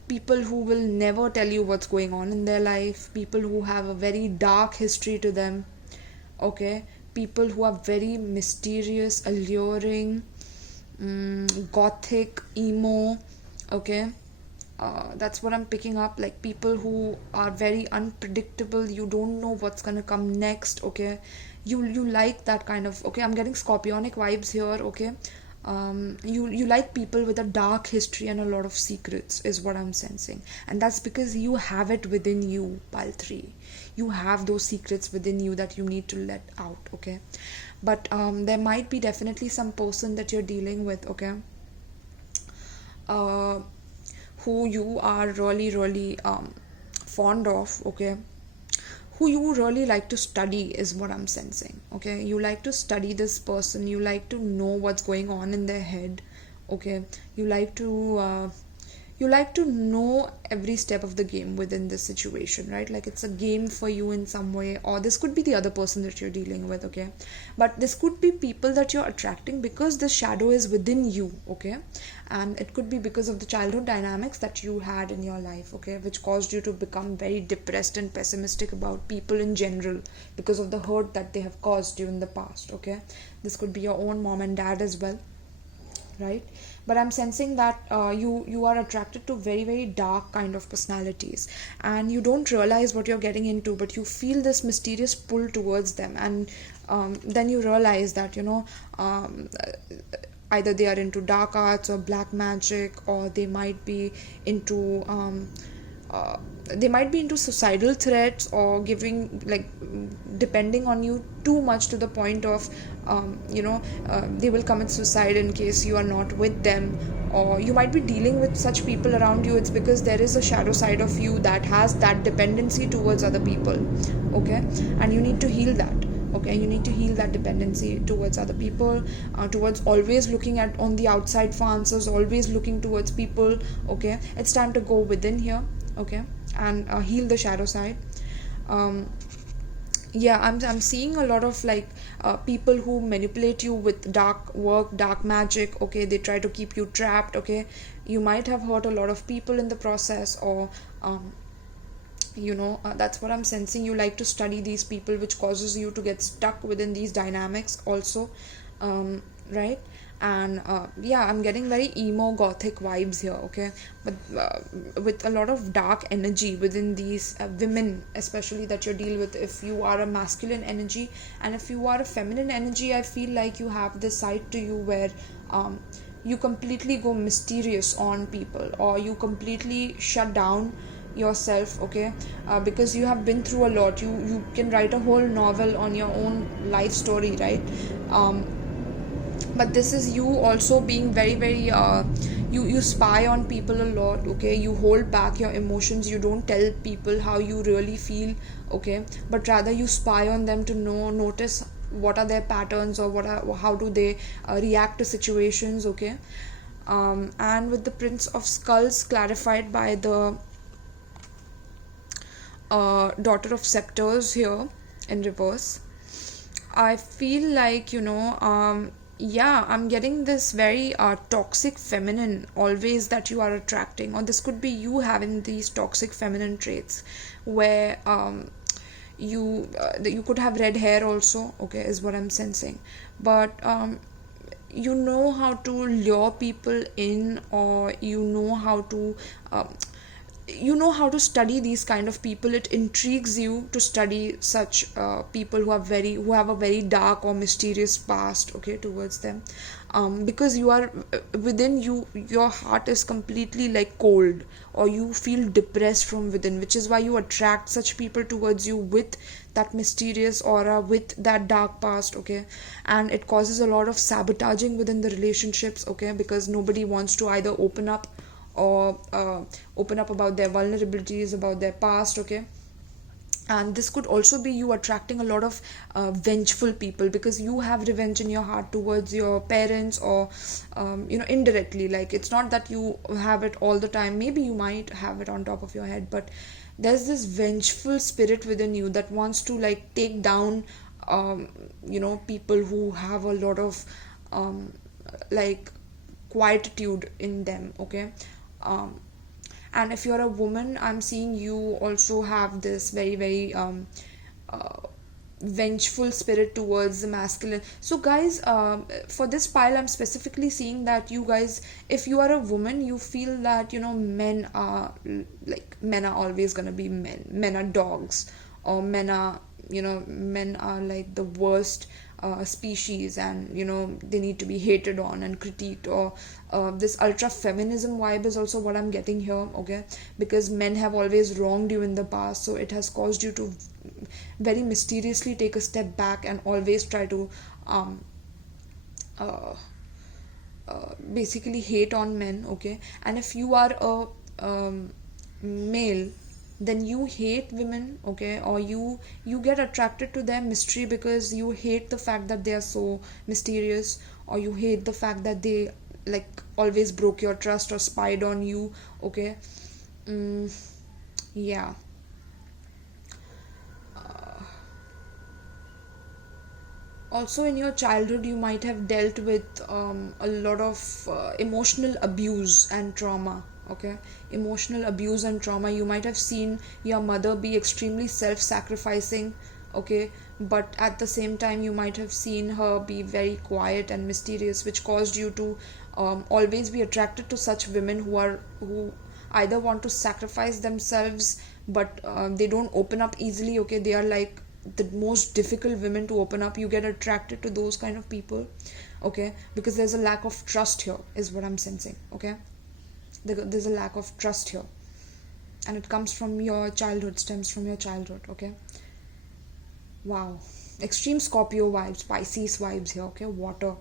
people who will never tell you what's going on in their life, people who have a very dark history to them. Okay, people who are very mysterious, alluring, gothic, emo. Okay, that's what I'm picking up, like people who are very unpredictable. You don't know what's gonna come next. Okay, you like that kind of. Okay, I'm getting scorpionic vibes here. Okay, you like people with a dark history and a lot of secrets, is what I'm sensing. And that's because you have it within you, pile 3. You have those secrets within you that you need to let out. Okay, but there might be definitely some person that you're dealing with. Okay, uh, who you are really, really fond of. Okay, who you really like to study, is what I'm sensing. Okay, you like to study this person, you like to know what's going on in their head. Okay, you like to know every step of the game within this situation, right? Like it's a game for you in some way, or this could be the other person that you're dealing with. Okay, but this could be people that you're attracting because the shadow is within you. Okay, and it could be because of the childhood dynamics that you had in your life. Okay, which caused you to become very depressed and pessimistic about people in general because of the hurt that they have caused you in the past. Okay, this could be your own mom and dad as well, right? But I'm sensing that you are attracted to very, very dark kind of personalities, and you don't realize what you're getting into, but you feel this mysterious pull towards them. And then you realize that either they are into dark arts or black magic, or they might be into they might be into suicidal threats or giving, like, depending on you too much to the point of they will commit suicide in case you are not with them. Or you might be dealing with such people around you. It's because there is a shadow side of you that has that dependency towards other people, okay? And you need to heal that. Okay, you need to heal that dependency towards other people, towards always looking at on the outside for answers, always looking towards people. Okay, it's time to go within here, okay, and heal the shadow side. Yeah, I'm seeing a lot of, like, people who manipulate you with dark work, dark magic. Okay, they try to keep you trapped. Okay, you might have hurt a lot of people in the process, or that's what I'm sensing. You like to study these people, which causes you to get stuck within these dynamics also, right? And yeah, I'm getting very emo gothic vibes here, okay? But with a lot of dark energy within these women, especially, that you deal with. If you are a masculine energy, and if you are a feminine energy, I feel like you have this side to you where you completely go mysterious on people, or you completely shut down yourself, okay? Because you have been through a lot. You can write a whole novel on your own life story, right? But this is you also being very, very you spy on people a lot, okay? You hold back your emotions. You don't tell people how you really feel, okay? But rather you spy on them to notice what are their patterns, or how do they react to situations, okay? And with the Prince of Skulls clarified by the Daughter of Scepters here in reverse, I feel like, yeah, I'm getting this very toxic feminine always that you are attracting. Or this could be you having these toxic feminine traits, where you could have red hair also, okay, is what I'm sensing. But you know how to lure people in, or you know how to study these kind of people. It intrigues you to study such people who have a very dark or mysterious past, okay, towards them, because you are within you, your heart is completely like cold, or you feel depressed from within, which is why you attract such people towards you with that mysterious aura, with that dark past, okay? And it causes a lot of sabotaging within the relationships, okay? Because nobody wants to either open up, or open up about their vulnerabilities, about their past, okay? And this could also be you attracting a lot of vengeful people, because you have revenge in your heart towards your parents, or indirectly. Like, it's not that you have it all the time, maybe you might have it on top of your head, but there's this vengeful spirit within you that wants to, like, take down people who have a lot of like quietude in them, okay? And if you're a woman, I'm seeing you also have this very, very uh, vengeful spirit towards the masculine. So guys, for this pile, I'm specifically seeing that you guys, if you are a woman, you feel that men are always gonna be men are dogs, or men are like the worst species, and they need to be hated on and critiqued. Or this ultra feminism vibe is also what I'm getting here, okay? Because men have always wronged you in the past, so it has caused you to very mysteriously take a step back and always try to uh, basically hate on men, okay? And if you are a male, then you hate women, okay? Or you get attracted to their mystery, because you hate the fact that they are so mysterious, or you hate the fact that they, like, always broke your trust or spied on you, okay? Yeah. Also, in your childhood, you might have dealt with a lot of emotional abuse and trauma, okay? Emotional abuse and trauma. You might have seen your mother be extremely self-sacrificing, okay? But at the same time, you might have seen her be very quiet and mysterious, which caused you to always be attracted to such women who either want to sacrifice themselves, but they don't open up easily, okay? They are like the most difficult women to open up. You get attracted to those kind of people, okay? Because there's a lack of trust here, is what I'm sensing, okay? There's a lack of trust here. and it comes from your childhood, stems from your childhood. Okay, wow, extreme Scorpio vibes, Pisces vibes here. Okay, water,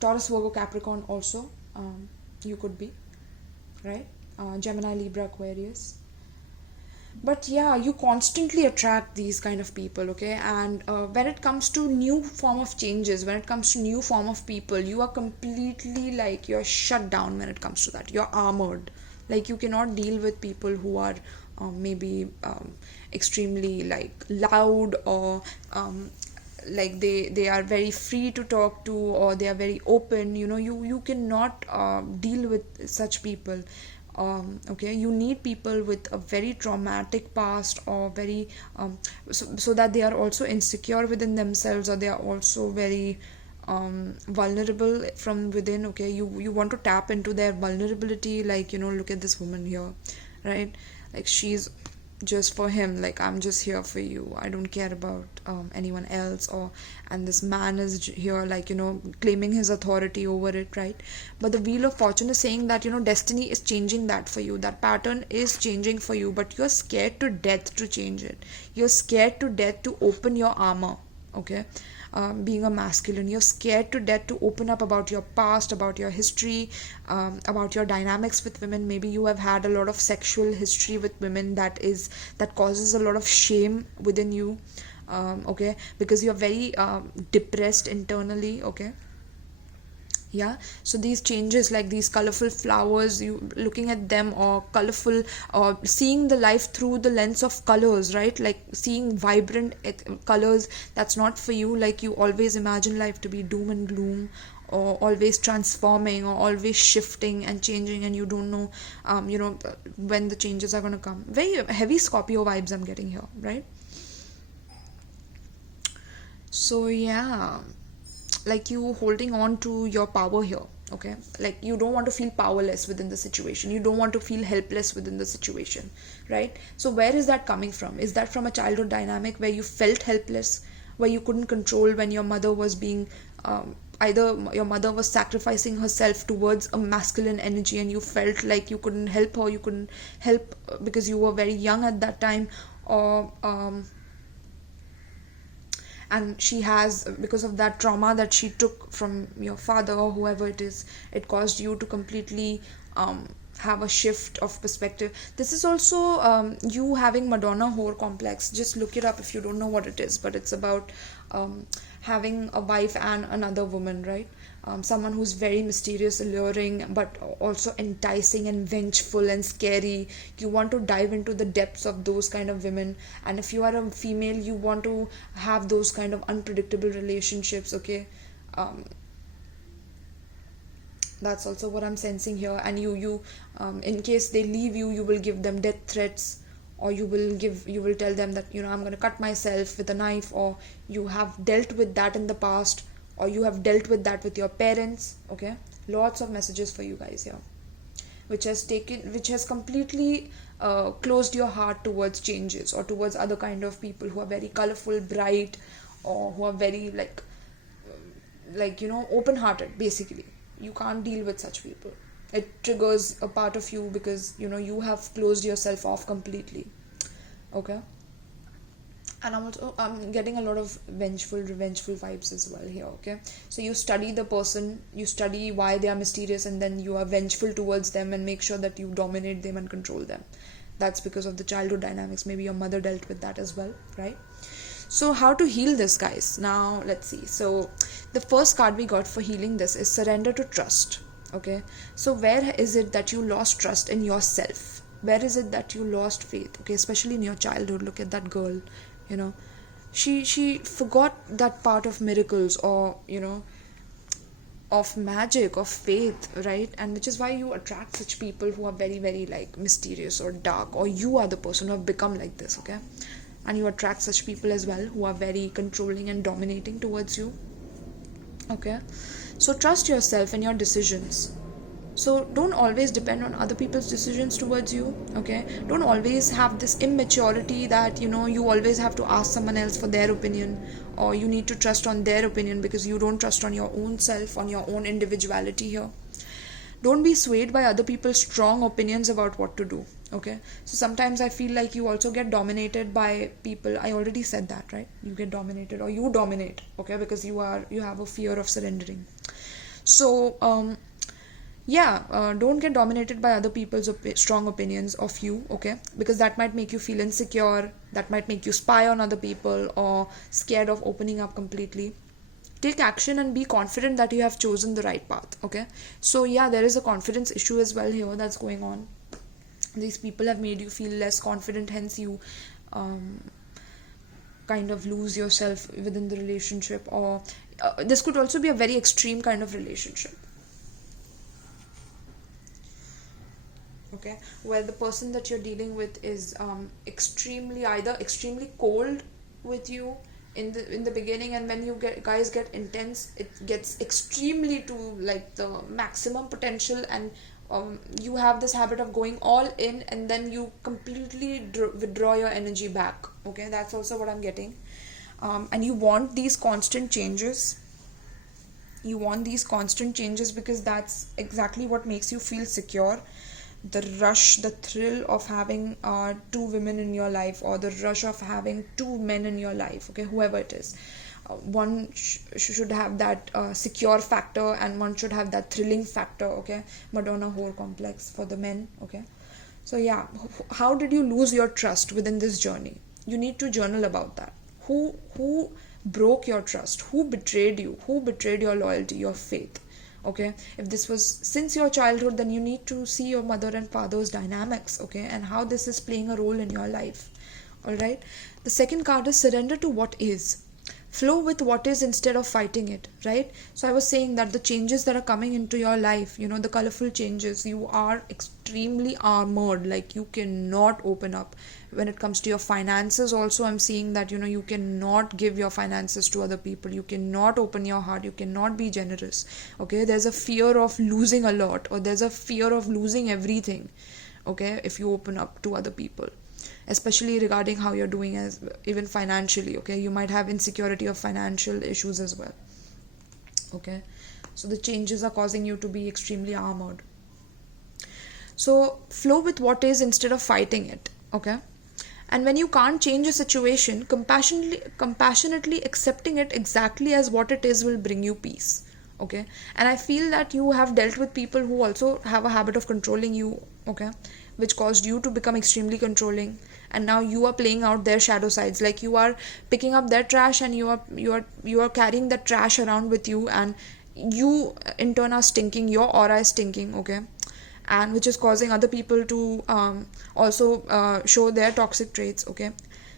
Taurus, Virgo, Capricorn also, you could be, right? Gemini, Libra, Aquarius. But yeah, you constantly attract these kind of people. Okay, and when it comes to new form of changes, when it comes to new form of people, you are completely like, you're shut down. When it comes to that, you're armored. Like, you cannot deal with people who are maybe extremely like loud, or like they are very free to talk to, or they are very open. You cannot deal with such people. Okay, you need people with a very traumatic past, or very so that they are also insecure within themselves, or they are also very vulnerable from within. Okay, you want to tap into their vulnerability. Like, look at this woman here, right? Like, she's just for him, like, I'm just here for you, I don't care about anyone else. And this man is here, like, claiming his authority over it, right? But the wheel of fortune is saying that, destiny is changing that for you, that pattern is changing for you, but you're scared to death to change it. You're scared to death to open your armor. Okay, being a masculine, you're scared to death to open up about your past, about your history, about your dynamics with women. Maybe you have had a lot of sexual history with women that causes a lot of shame within you. Okay, because you're very depressed internally. Okay, yeah, so these changes, like these colorful flowers, you looking at them, or colorful, or seeing the life through the lens of colors, right? Like, seeing vibrant colors, that's not for you. Like, you always imagine life to be doom and gloom, or always transforming, or always shifting and changing, and you don't know when the changes are going to come. Very heavy Scorpio vibes I'm getting here, right? So yeah, like, you holding on to your power here. Okay, like, you don't want to feel powerless within the situation, you don't want to feel helpless within the situation, right? So where is that coming from? Is that from a childhood dynamic where you felt helpless, where you couldn't control, when your mother was being either your mother was sacrificing herself towards a masculine energy, and you felt like you couldn't help her, you couldn't help because you were very young at that time, or and she has, because of that trauma that she took from your father or whoever it is, it caused you to completely have a shift of perspective. This is also you having Madonna whore complex. Just look it up if you don't know what it is, but it's about having a wife and another woman, right? Someone who's very mysterious, alluring, but also enticing and vengeful and scary. You want to dive into the depths of those kind of women. And if you are a female, you want to have those kind of unpredictable relationships. Okay, that's also what I'm sensing here. And you in case they leave you, you will give them death threats, or you will tell them that, I'm going to cut myself with a knife, or you have dealt with that in the past, or you have dealt with that with your parents. Okay, lots of messages for you guys here, which has completely closed your heart towards changes, or towards other kind of people who are very colorful, bright, or who are very like open hearted. Basically, you can't deal with such people. It triggers a part of you, because you have closed yourself off completely. Okay, and I'm getting a lot of revengeful vibes as well here. Okay, so you study the person, you study why they are mysterious, and then you are vengeful towards them and make sure that you dominate them and control them. That's because of the childhood dynamics. Maybe your mother dealt with that as well, right? So how to heal this, guys? Now let's see. So the first card we got for healing this is surrender to trust. Okay, so where is it that you lost trust in yourself? Where is it that you lost faith? Okay, especially in your childhood. Look at that girl, she forgot that part of miracles, or of magic, of faith, right? And which is why you attract such people who are very, very like mysterious or dark, or you are the person who have become like this. Okay, and you attract such people as well who are very controlling and dominating towards you. Okay, so trust yourself and your decisions. So don't always depend on other people's decisions towards you. Okay, don't always have this immaturity that you always have to ask someone else for their opinion, or you need to trust on their opinion because you don't trust on your own self, on your own individuality here. don't be swayed by other people's strong opinions about what to do. Okay, so sometimes I feel like you also get dominated by people. I already said that, right? You get dominated, or you dominate, okay, because you have a fear of surrendering. So don't get dominated by other people's strong opinions of you, okay, because that might make you feel insecure, that might make you spy on other people, or scared of opening up completely. Take action and be confident that you have chosen the right path. Okay, so yeah, there is a confidence issue as well here that's going on. These people have made you feel less confident, hence you kind of lose yourself within the relationship, or this could also be a very extreme kind of relationship, okay, where the person that you're dealing with is either extremely cold with you in the beginning, and when guys get intense, it gets extremely to like the maximum potential, and you have this habit of going all in, and then you completely withdraw your energy back. Okay, that's also what I'm getting. And you want these constant changes. You want these constant changes because that's exactly what makes you feel secure. The rush, the thrill of having two women in your life, or the rush of having two men in your life, okay, whoever it is. One should have that secure factor, and one should have that thrilling factor, okay. Madonna whore complex for the men, okay. So yeah, how did you lose your trust within this journey? You need to journal about that. Who broke your trust? Who betrayed you? Who betrayed your loyalty, your faith? Okay, if this was since your childhood, then you need to see your mother and father's dynamics, okay, and how this is playing a role in your life. All right, the second card is surrender to what is. Flow with what is instead of fighting it, right? So I was saying that the changes that are coming into your life, the colorful changes, you are extremely armored, like you cannot open up. When it comes to your finances also, I'm seeing that you cannot give your finances to other people, you cannot open your heart, you cannot be generous. Okay, there's a fear of losing a lot, or there's a fear of losing everything, okay, if you open up to other people, especially regarding how you're doing, as even financially. Okay, you might have insecurity of financial issues as well. Okay, so the changes are causing you to be extremely armored. So flow with what is instead of fighting it. Okay, and when you can't change a situation, compassionately accepting it exactly as what it is will bring you peace. Okay, and I feel that you have dealt with people who also have a habit of controlling you, okay, which caused you to become extremely controlling, and now you are playing out their shadow sides, like you are picking up their trash, and you are carrying that trash around with you, and you in turn are stinking, your aura is stinking, okay, and which is causing other people to also show their toxic traits. Okay,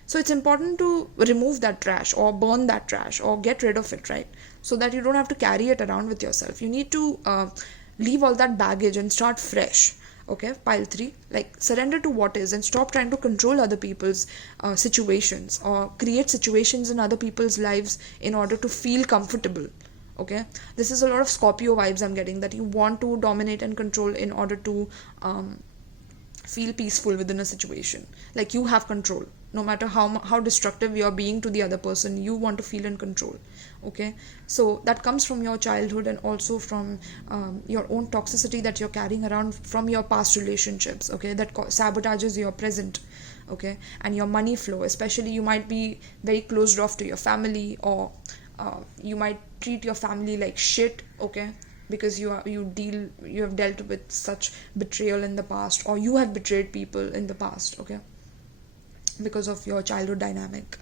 so it's important to remove that trash, or burn that trash, or get rid of it, right? So that you don't have to carry it around with yourself. You need to leave all that baggage and start fresh. Okay, pile 3, like surrender to what is, and stop trying to control other people's situations, or create situations in other people's lives in order to feel comfortable. Okay, this is a lot of Scorpio vibes I'm getting, that you want to dominate and control in order to feel peaceful within a situation. Like you have control, no matter how destructive you're being to the other person, you want to feel in control. Okay, so that comes from your childhood, and also from your own toxicity that you're carrying around from your past relationships, okay, that sabotages your present. Okay, and your money flow, especially you might be very closed off to your family, or you might treat your family like shit, okay, because you have dealt with such betrayal in the past, or you have betrayed people in the past, okay, because of your childhood dynamic.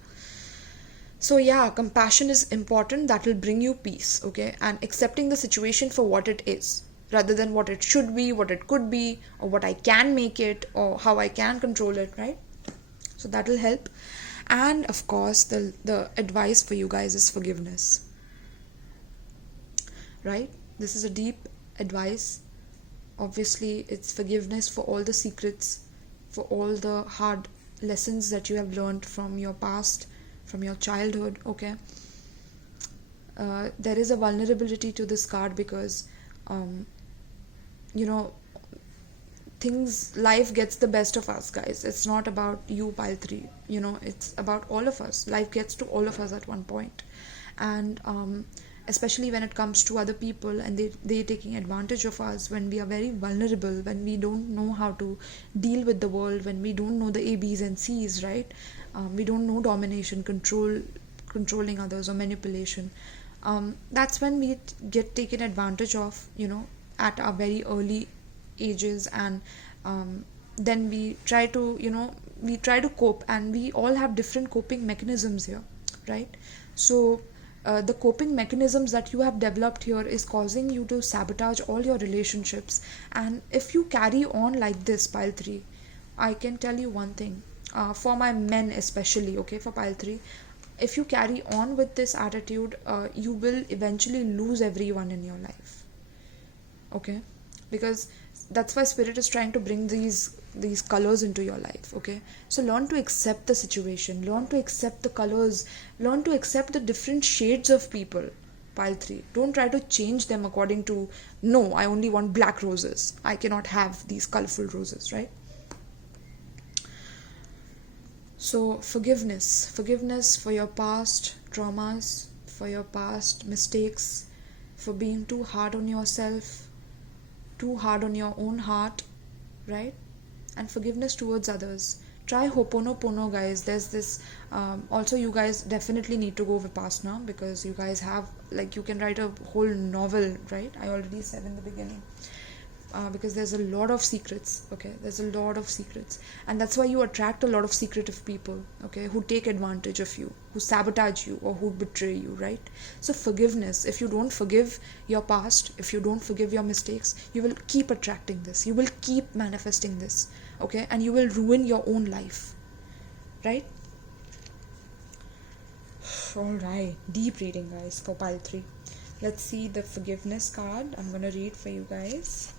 So yeah, compassion is important. That will bring you peace, okay, and accepting the situation for what it is, rather than what it should be, what it could be, or what I can make it, or how I can control it, right? So that will help. And of course, the advice for you guys is forgiveness, right? This is a deep advice. Obviously, it's forgiveness for all the secrets, for all the hard lessons that you have learned from your past, from your childhood. Okay, there is a vulnerability to this card, because life gets the best of us, guys. It's not about you, pile 3, it's about all of us. Life gets to all of us at one point. And especially when it comes to other people, and they taking advantage of us when we are very vulnerable, when we don't know how to deal with the world, when we don't know the ab's and c's, right? We don't know domination, controlling others, or manipulation. That's when we get taken advantage of, at our very early ages. And then we try to cope, and we all have different coping mechanisms here, right? So the coping mechanisms that you have developed here is causing you to sabotage all your relationships. And if you carry on like this, pile 3, I can tell you one thing, for my men especially, okay, for pile 3, if you carry on with this attitude, you will eventually lose everyone in your life, okay? Because that's why spirit is trying to bring these colors into your life, okay? So learn to accept the situation, learn to accept the colors, learn to accept the different shades of people. Pile 3, don't try to change them according to, no, I only want black roses, I cannot have these colorful roses, right? So forgiveness for your past traumas, for your past mistakes, for being too hard on yourself, too hard on your own heart, right? And forgiveness towards others. Try Ho'oponopono, guys. There's this also, you guys definitely need to go Vipassana, because you guys have, like, you can write a whole novel, right? I already said in the beginning. Because there's a lot of secrets, okay? There's a lot of secrets, and that's why you attract a lot of secretive people, okay, who take advantage of you, who sabotage you, or who betray you, right? So forgiveness, if you don't forgive your past, if you don't forgive your mistakes, you will keep attracting this, you will keep manifesting this, okay? And you will ruin your own life, right? All right, deep reading, guys, for pile 3. Let's see the forgiveness card. I'm gonna read for you guys.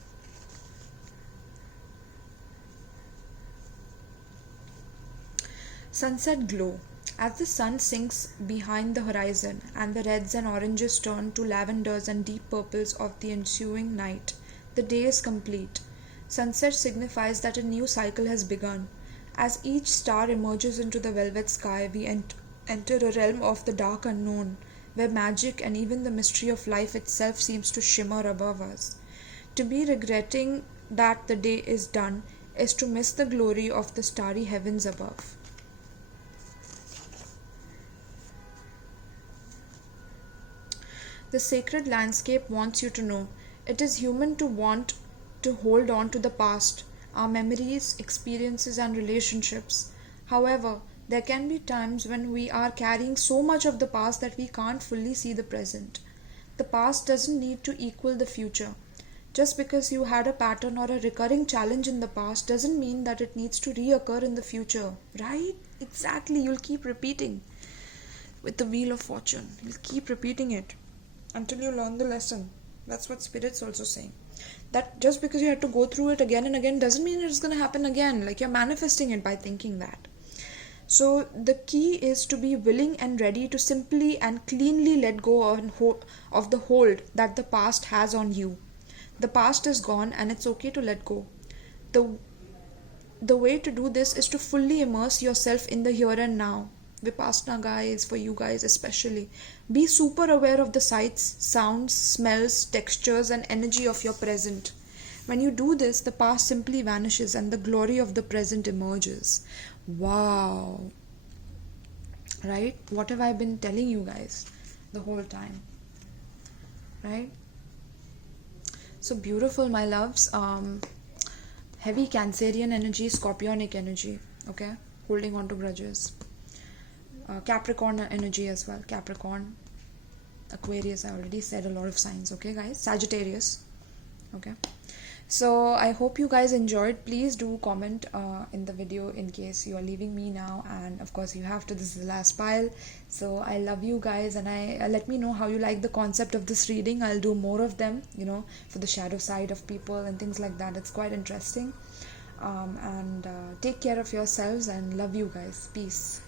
Sunset glow. As the sun sinks behind the horizon and the reds and oranges turn to lavenders and deep purples of the ensuing night, the day is complete. Sunset signifies that a new cycle has begun. As each star emerges into the velvet sky, we enter a realm of the dark unknown, where magic and even the mystery of life itself seems to shimmer above us. To be regretting that the day is done is to miss the glory of the starry heavens above. The sacred landscape wants you to know it is human to want to hold on to the past, our memories, experiences, and relationships. However, there can be times when we are carrying so much of the past that we can't fully see the present. The past doesn't need to equal the future. Just because you had a pattern or a recurring challenge in the past doesn't mean that it needs to reoccur in the future, right? Exactly, you'll keep repeating. With the wheel of fortune, you'll keep repeating it until you learn the lesson. That's what Spirit's also saying. That just because you had to go through it again and again doesn't mean it's going to happen again. Like, you're manifesting it by thinking that. So the key is to be willing and ready to simply and cleanly let go of the hold that the past has on you. The past is gone and it's okay to let go. The way to do this is to fully immerse yourself in the here and now. Vipassana, guys, for you guys especially. Be super aware of the sights, sounds, smells, textures, and energy of your present. When you do this, the past simply vanishes and the glory of the present emerges. Wow. Right? What have I been telling you guys the whole time? Right? So beautiful, my loves. Heavy Cancerian energy, Scorpionic energy. Okay? Holding on to grudges. Capricorn energy as well. Capricorn, Aquarius, I already said a lot of signs. Okay, guys? Sagittarius. Okay? So I hope you guys enjoyed. Please do comment in the video in case you are leaving me now, and of course you have to. This is the last pile. So I love you guys, and I let me know how you like the concept of this reading. I'll do more of them, for the shadow side of people and things like that. It's quite interesting. And take care of yourselves, and love you guys. Peace.